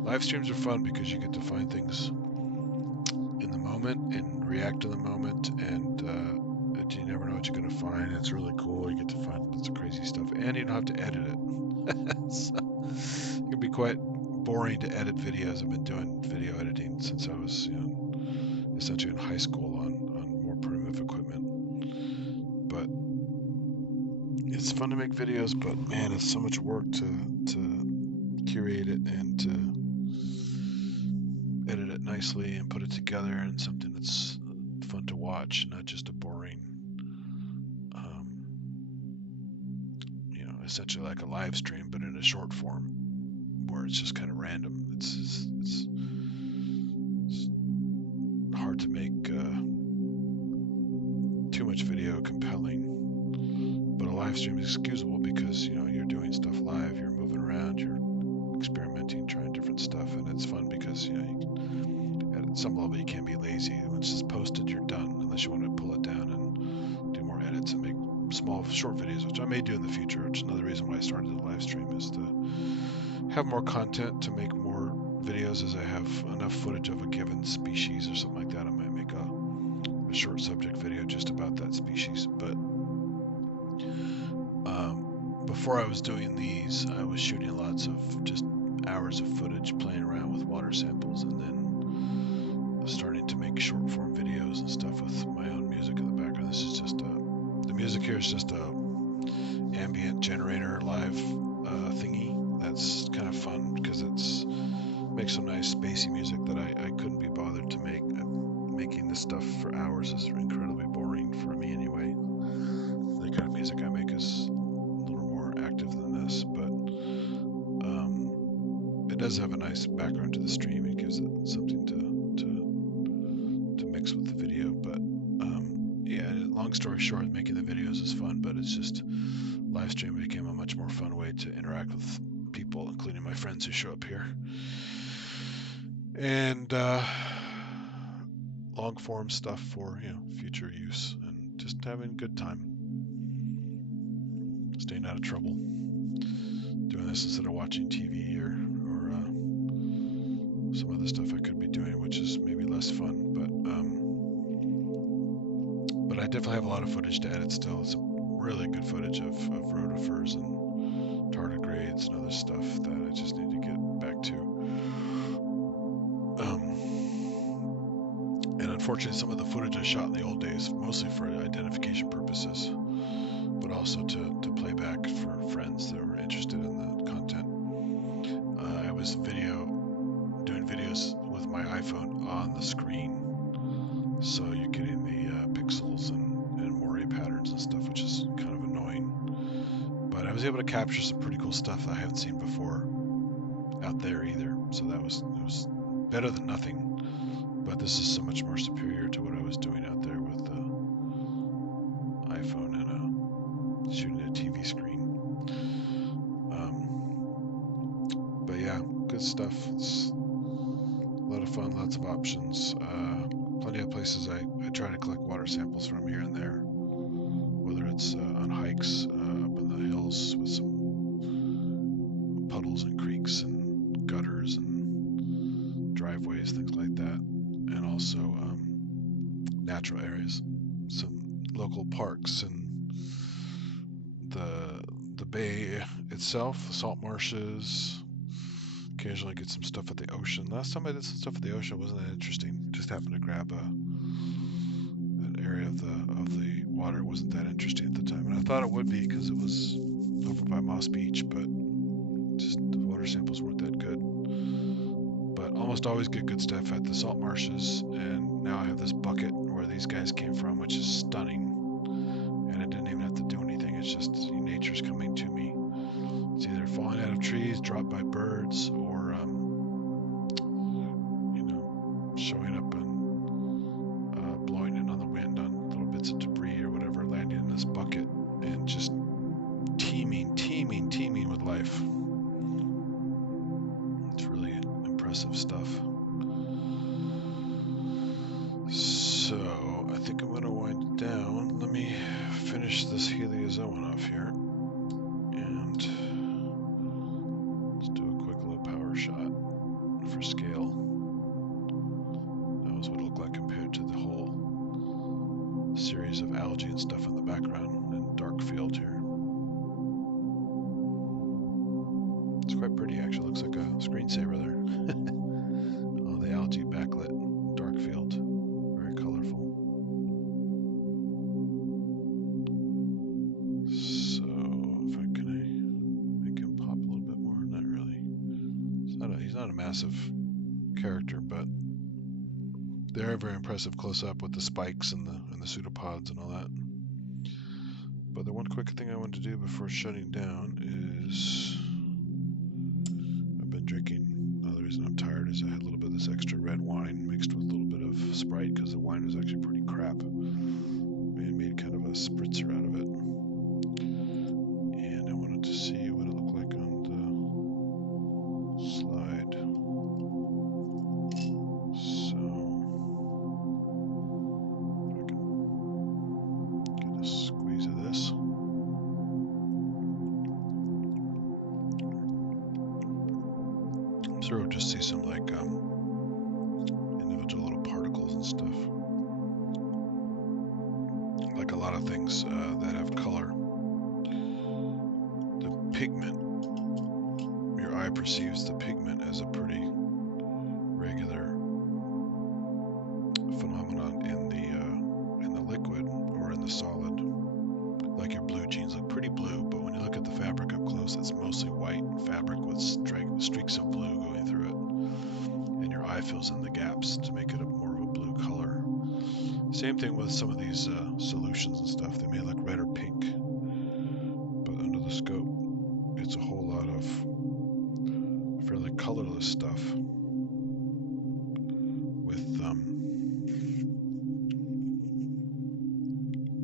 Live streams are fun because you get to find things in the moment and react to the moment, and you never know what you're gonna find. It's really cool. You get to find lots of crazy stuff, and you don't have to edit it. So it can be quite boring to edit videos. I've been doing video editing since I was, essentially in high school on more primitive equipment. but it's fun to make videos, but man, it's so much work to curate it and to edit it nicely and put it together in something that's fun to watch, not just a boring, essentially like a live stream, but in a short form where it's just kind of random. It's hard to make too much video compelling, but a live stream is excusable because you're doing stuff live, you're moving around, you're experimenting, trying different stuff, and it's fun because at some level you can't be lazy. Once it's posted, you're done, unless you want to pull it down and do more edits and make small short videos, which I may do in the future, which is another reason why I started the live stream, is to have more content, to make more videos. As I have enough footage of a given species or something like that, I might make a short subject video just about that species. But before I was doing these, I was shooting lots of just hours of footage, playing around with water samples, and then starting to make short form videos and stuff with my own music in the background. This is just the music here is just a ambient generator live thingy. That's kind of fun because it's makes some nice spacey music that I couldn't be bothered to make. Making this stuff for hours is incredibly boring for me anyway. The kind of music I make is a little more active than this, but it does have a nice background to the stream. It gives it something to mix with the video. But yeah, long story short, making the videos is fun, but it's just live stream became a much more fun way to interact with people, including my friends who show up here, and long form stuff for future use, and just having a good time, staying out of trouble, doing this instead of watching TV or some other stuff I could be doing, which is maybe less fun. But I definitely have a lot of footage to edit still. It's really good footage of rotifers and tardigrades and other stuff that I just need to get back to. And unfortunately, some of the footage I shot in the old days, mostly for identification purposes, but also to play back for friends that were interested in the content. I was doing videos with my iPhone on the screen, so you're getting the pixels and moire patterns and stuff, which is kind of annoying. But I was able to capture some pretty cool stuff that I haven't seen before out there either. So it was better than nothing. But this is so much more superior to what I was doing out there with the iPhone and shooting a TV screen. But yeah, good stuff. It's a lot of fun, lots of options. Plenty of places I try to collect water samples from here and there, whether it's on hikes up in the hills with some puddles and creeks and gutters and driveways, things like that, and also natural areas, some local parks and the bay itself, the salt marshes. Occasionally get some stuff at the ocean. Last time I did some stuff at the ocean wasn't that interesting. Just happened to grab an area of the water. Wasn't that interesting at the time, and I thought it would be because it was over by Moss Beach, but just the water samples weren't that good. But almost always get good stuff at the salt marshes, and now I have this bucket where these guys came from, which is stunning, and I didn't even have to do anything. It's just nature's coming to me. It's either falling out of trees, dropped by birds, or showing up and blowing in on the wind on little bits of debris or whatever, landing in this bucket and just teeming with life. It's really impressive stuff. So I think I'm going to wind down. Let me finish this heliozoan off here. And let's do a quick little power shot for scale. That was what it looked like compared to the whole series of algae and stuff in the background and dark field here. It's quite pretty actually. Looks like a screensaver there. All the algae backlit, dark field, very colorful. not a massive character, but they're very impressive close up with the spikes and the pseudopods and all that. But the one quick thing I wanted to do before shutting down is I've been drinking. Another reason I'm tired is I had a little bit of this extra red wine mixed with a little bit of Sprite because the wine was actually pretty crap. I made kind of a spritzer out of it. And I wanted to see what it looked like on the slide. So if I can get a squeeze of this. So we'll just see some like individual little particles and stuff. Like a lot of things that have color. The pigment, your eye perceives the pigment as a pretty regular phenomenon in the liquid or in the solid. Like your blue jeans look pretty blue, but when you look at the fabric up close, it's mostly white fabric with streaks of blue going through it, and your eye fills in the gaps to make it more of a blue color. Same thing with some of these solutions and stuff. They may look red or pink, but under the scope, it's a whole lot of fairly colorless stuff with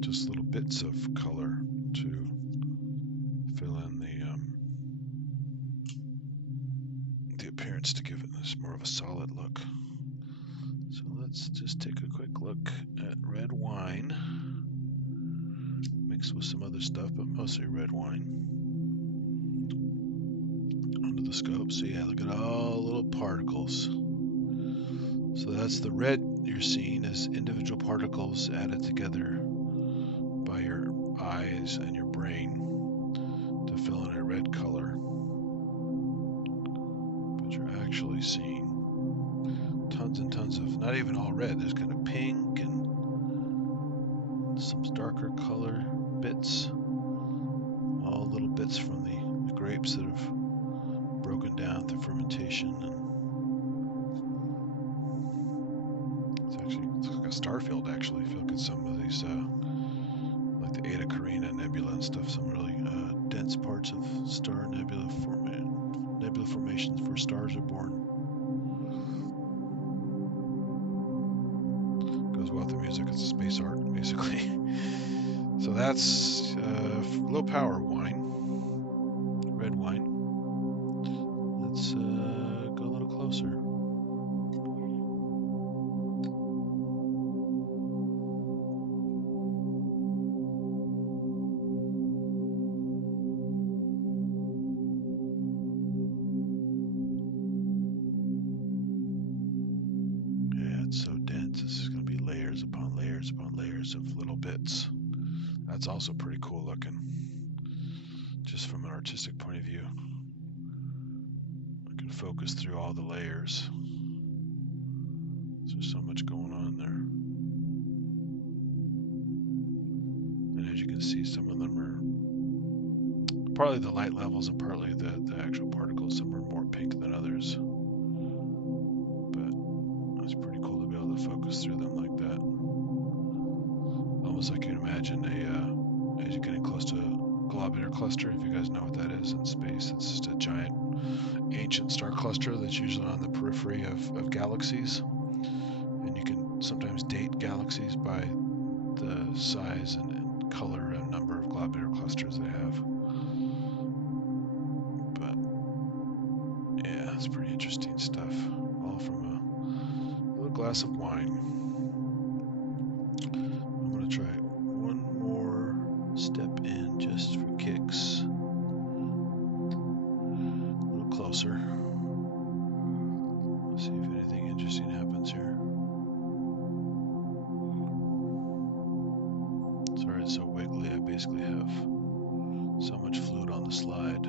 just little bits of color to fill in the appearance to give it this more of a solid look. So let's just take a quick look at red wine mixed with some other stuff, but mostly red wine under the scope. So yeah, look at all the little particles. So that's the red you're seeing as individual particles added together by your eyes and your brain to fill in a red color. But you're actually seeing tons and tons of, not even all red, there's kind of pink and some darker color bits, all little bits from the grapes that have broken down through fermentation. And it's like a star field actually. If you look at some of these, like the Eta Carina Nebula and stuff, some really dense parts of star nebula formations where stars are born. Goes well with the music. It's space art, basically. So that's low power wine, red wine. Let's go a little closer. So dense. This is going to be layers upon layers upon layers of little bits. That's also pretty cool looking, just from an artistic point of view. I can focus through all the layers. There's so much going on there. And as you can see, some of them are partly the light levels and partly the actual particles. Some are more pink than others. It's pretty cool to be able to focus through them like that. Almost like you can imagine as you're getting close to a globular cluster, if you guys know what that is in space, it's just a giant ancient star cluster that's usually on the periphery of galaxies. And you can sometimes date galaxies by the size and color and number of globular clusters they have. But yeah, it's pretty interesting stuff. All from a glass of wine. I'm going to try one more step in just for kicks. A little closer. Let's see if anything interesting happens here. Sorry it's so wiggly. I basically have so much fluid on the slide.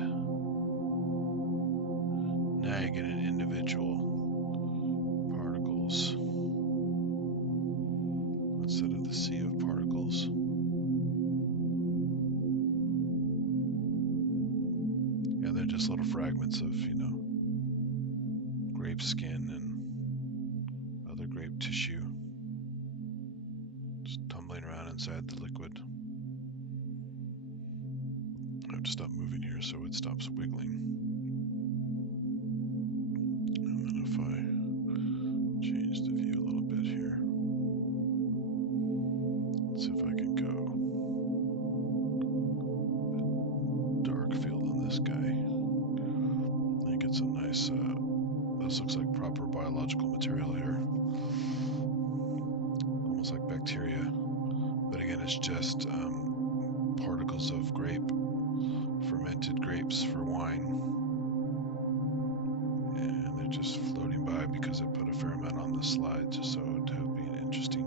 Now you get an individual particles instead of the sea of particles. Yeah, they're just little fragments of, grape skin and other grape tissue just tumbling around inside the liquid. I have to stop moving here so it stops wiggling. And then if I change the view a little bit here, let's see if I can go dark field on this guy. I get some nice, this looks like proper biological material here. Almost like bacteria. But again, it's just particles of grape, fermented grapes for wine. And they're just floating by because I put a fair amount on the slide just so it would be an interesting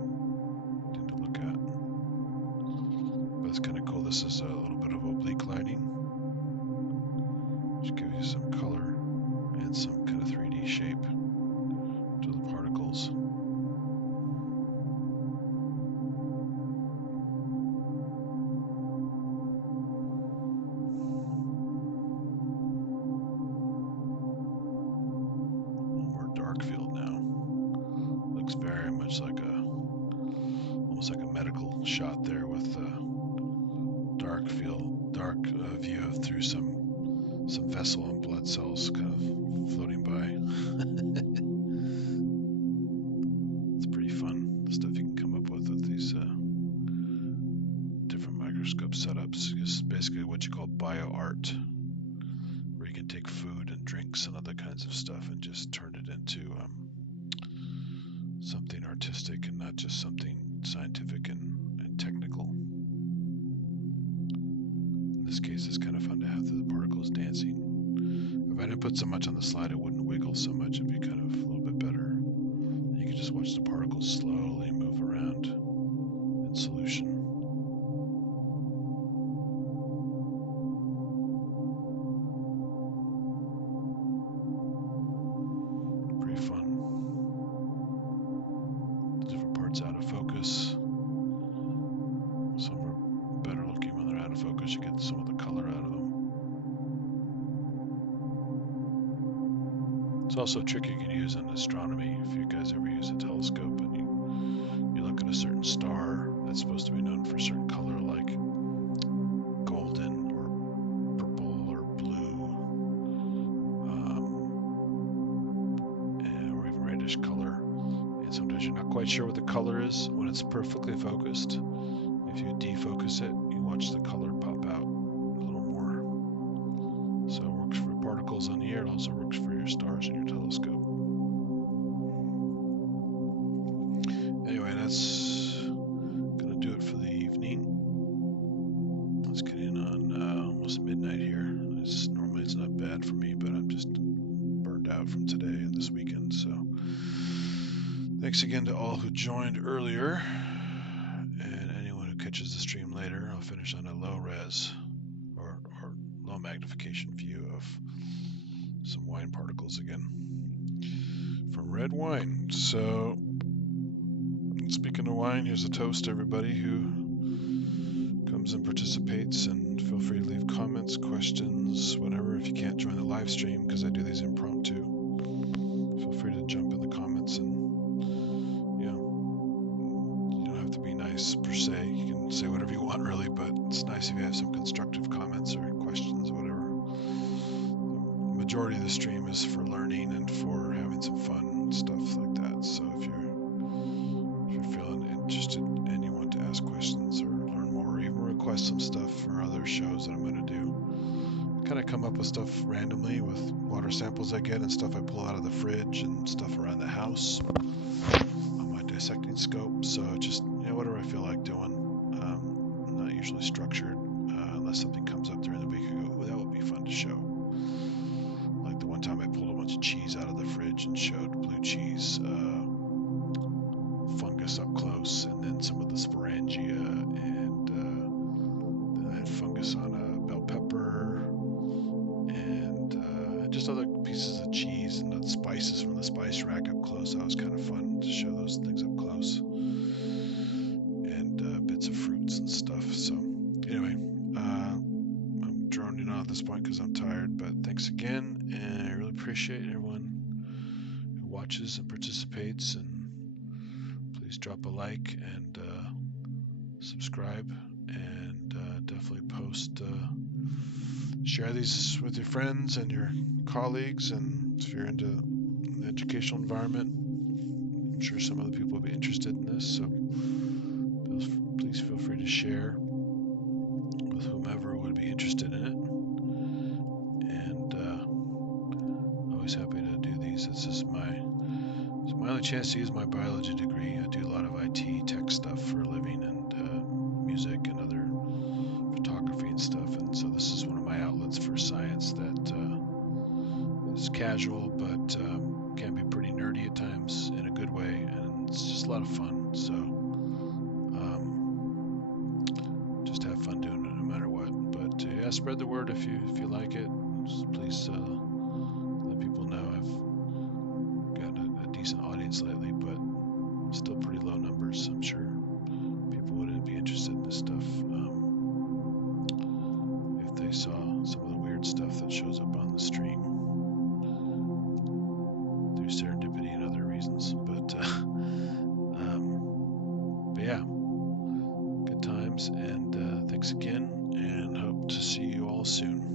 thing to look at. But it's kind of cool. This is a little bit of oblique lighting, which gives you some color and some kind of 3D shape to the particles. Dark field now. Looks very much like almost like a medical shot there with dark field, dark view of through some vessel and blood cells kind of floating by. It's pretty fun, the stuff you can come up with these different microscope setups. It's basically what you call bioart, where you can take food and drinks and other kinds of stuff and just turn it into something artistic and not just something scientific and technical. In this case, it's kind of fun to have the particles dancing. If I didn't put so much on the slide, it wouldn't wiggle so much. It'd be kind of a little bit better. You can just watch the particles slowly move around in solution. Pretty fun. Different parts out of focus. Some are better looking when they're out of focus. You get some of the color out of them. It's also a trick you can use in astronomy. If you guys ever use a telescope and you look at a certain star that's supposed to be known for a certain color, like golden or purple or blue, or even reddish color, and sometimes you're not quite sure what the color is when it's perfectly focused. If you defocus it, you watch the color pop out a little more. So it works for particles on the air, it also works for your stars in your telescope. Anyway, that's gonna do it for the evening. Let's get in on almost midnight here. Normally it's not bad for me, but I'm just burned out from today and this weekend. So thanks again to all who joined earlier, and anyone who catches the stream later. I'll finish on a low res or low magnification view of some wine particles again from red wine. So speaking of wine, here's a toast to everybody who comes and participates, and feel free to leave comments, questions, whatever. If you can't join the live stream, because I do these impromptu, feel free to jump in the comments, and you don't have to be nice per se. You can say whatever you want really, but it's nice if you have some constructive comments or questions or whatever. The majority of the stream is for learning and for having some fun and stuff like that. So if you're feeling interested and you want to ask questions or learn more, or even request some stuff for other shows that I'm going to do, I kind of come up with stuff randomly with water samples I get and stuff I pull out of the fridge and stuff around the house on my dissecting scope. So just whatever I feel like doing. I'm not usually structured unless something comes up during the week. I go, oh, that would be fun to show. Like the one time I pulled a bunch of cheese out of the fridge and showed blue cheese fungus up close, and then some of the sporangia, and then I had fungus on a bell pepper, and just other pieces of cheese and the spices from the spice rack up close. That was kind of fun to show those things up close, and bits of fruits and stuff. So anyway, I'm droning on at this point because I'm tired, but thanks again, and I really appreciate everyone watches and participates, and please drop a like and subscribe, and definitely post, share these with your friends and your colleagues, and if you're into the educational environment, I'm sure some other people will be interested in this, so please feel free to share with whomever would be interested in it. And always happy to do these. It's my only chance to use my biology degree. I do a lot of IT tech stuff for a living, and music and other photography and stuff, and so this is one of my outlets for science that is casual, but can be pretty nerdy at times in a good way, and it's just a lot of fun. So just have fun doing it no matter what. But yeah, spread the word if you like it. Just please let people know. I've got a decent audience lately, but still pretty low numbers. I'm sure people wouldn't be interested in this stuff if they saw some of the weird stuff that shows up on the stream through serendipity and other reasons. But yeah, good times, and thanks again, and hope to see you all soon.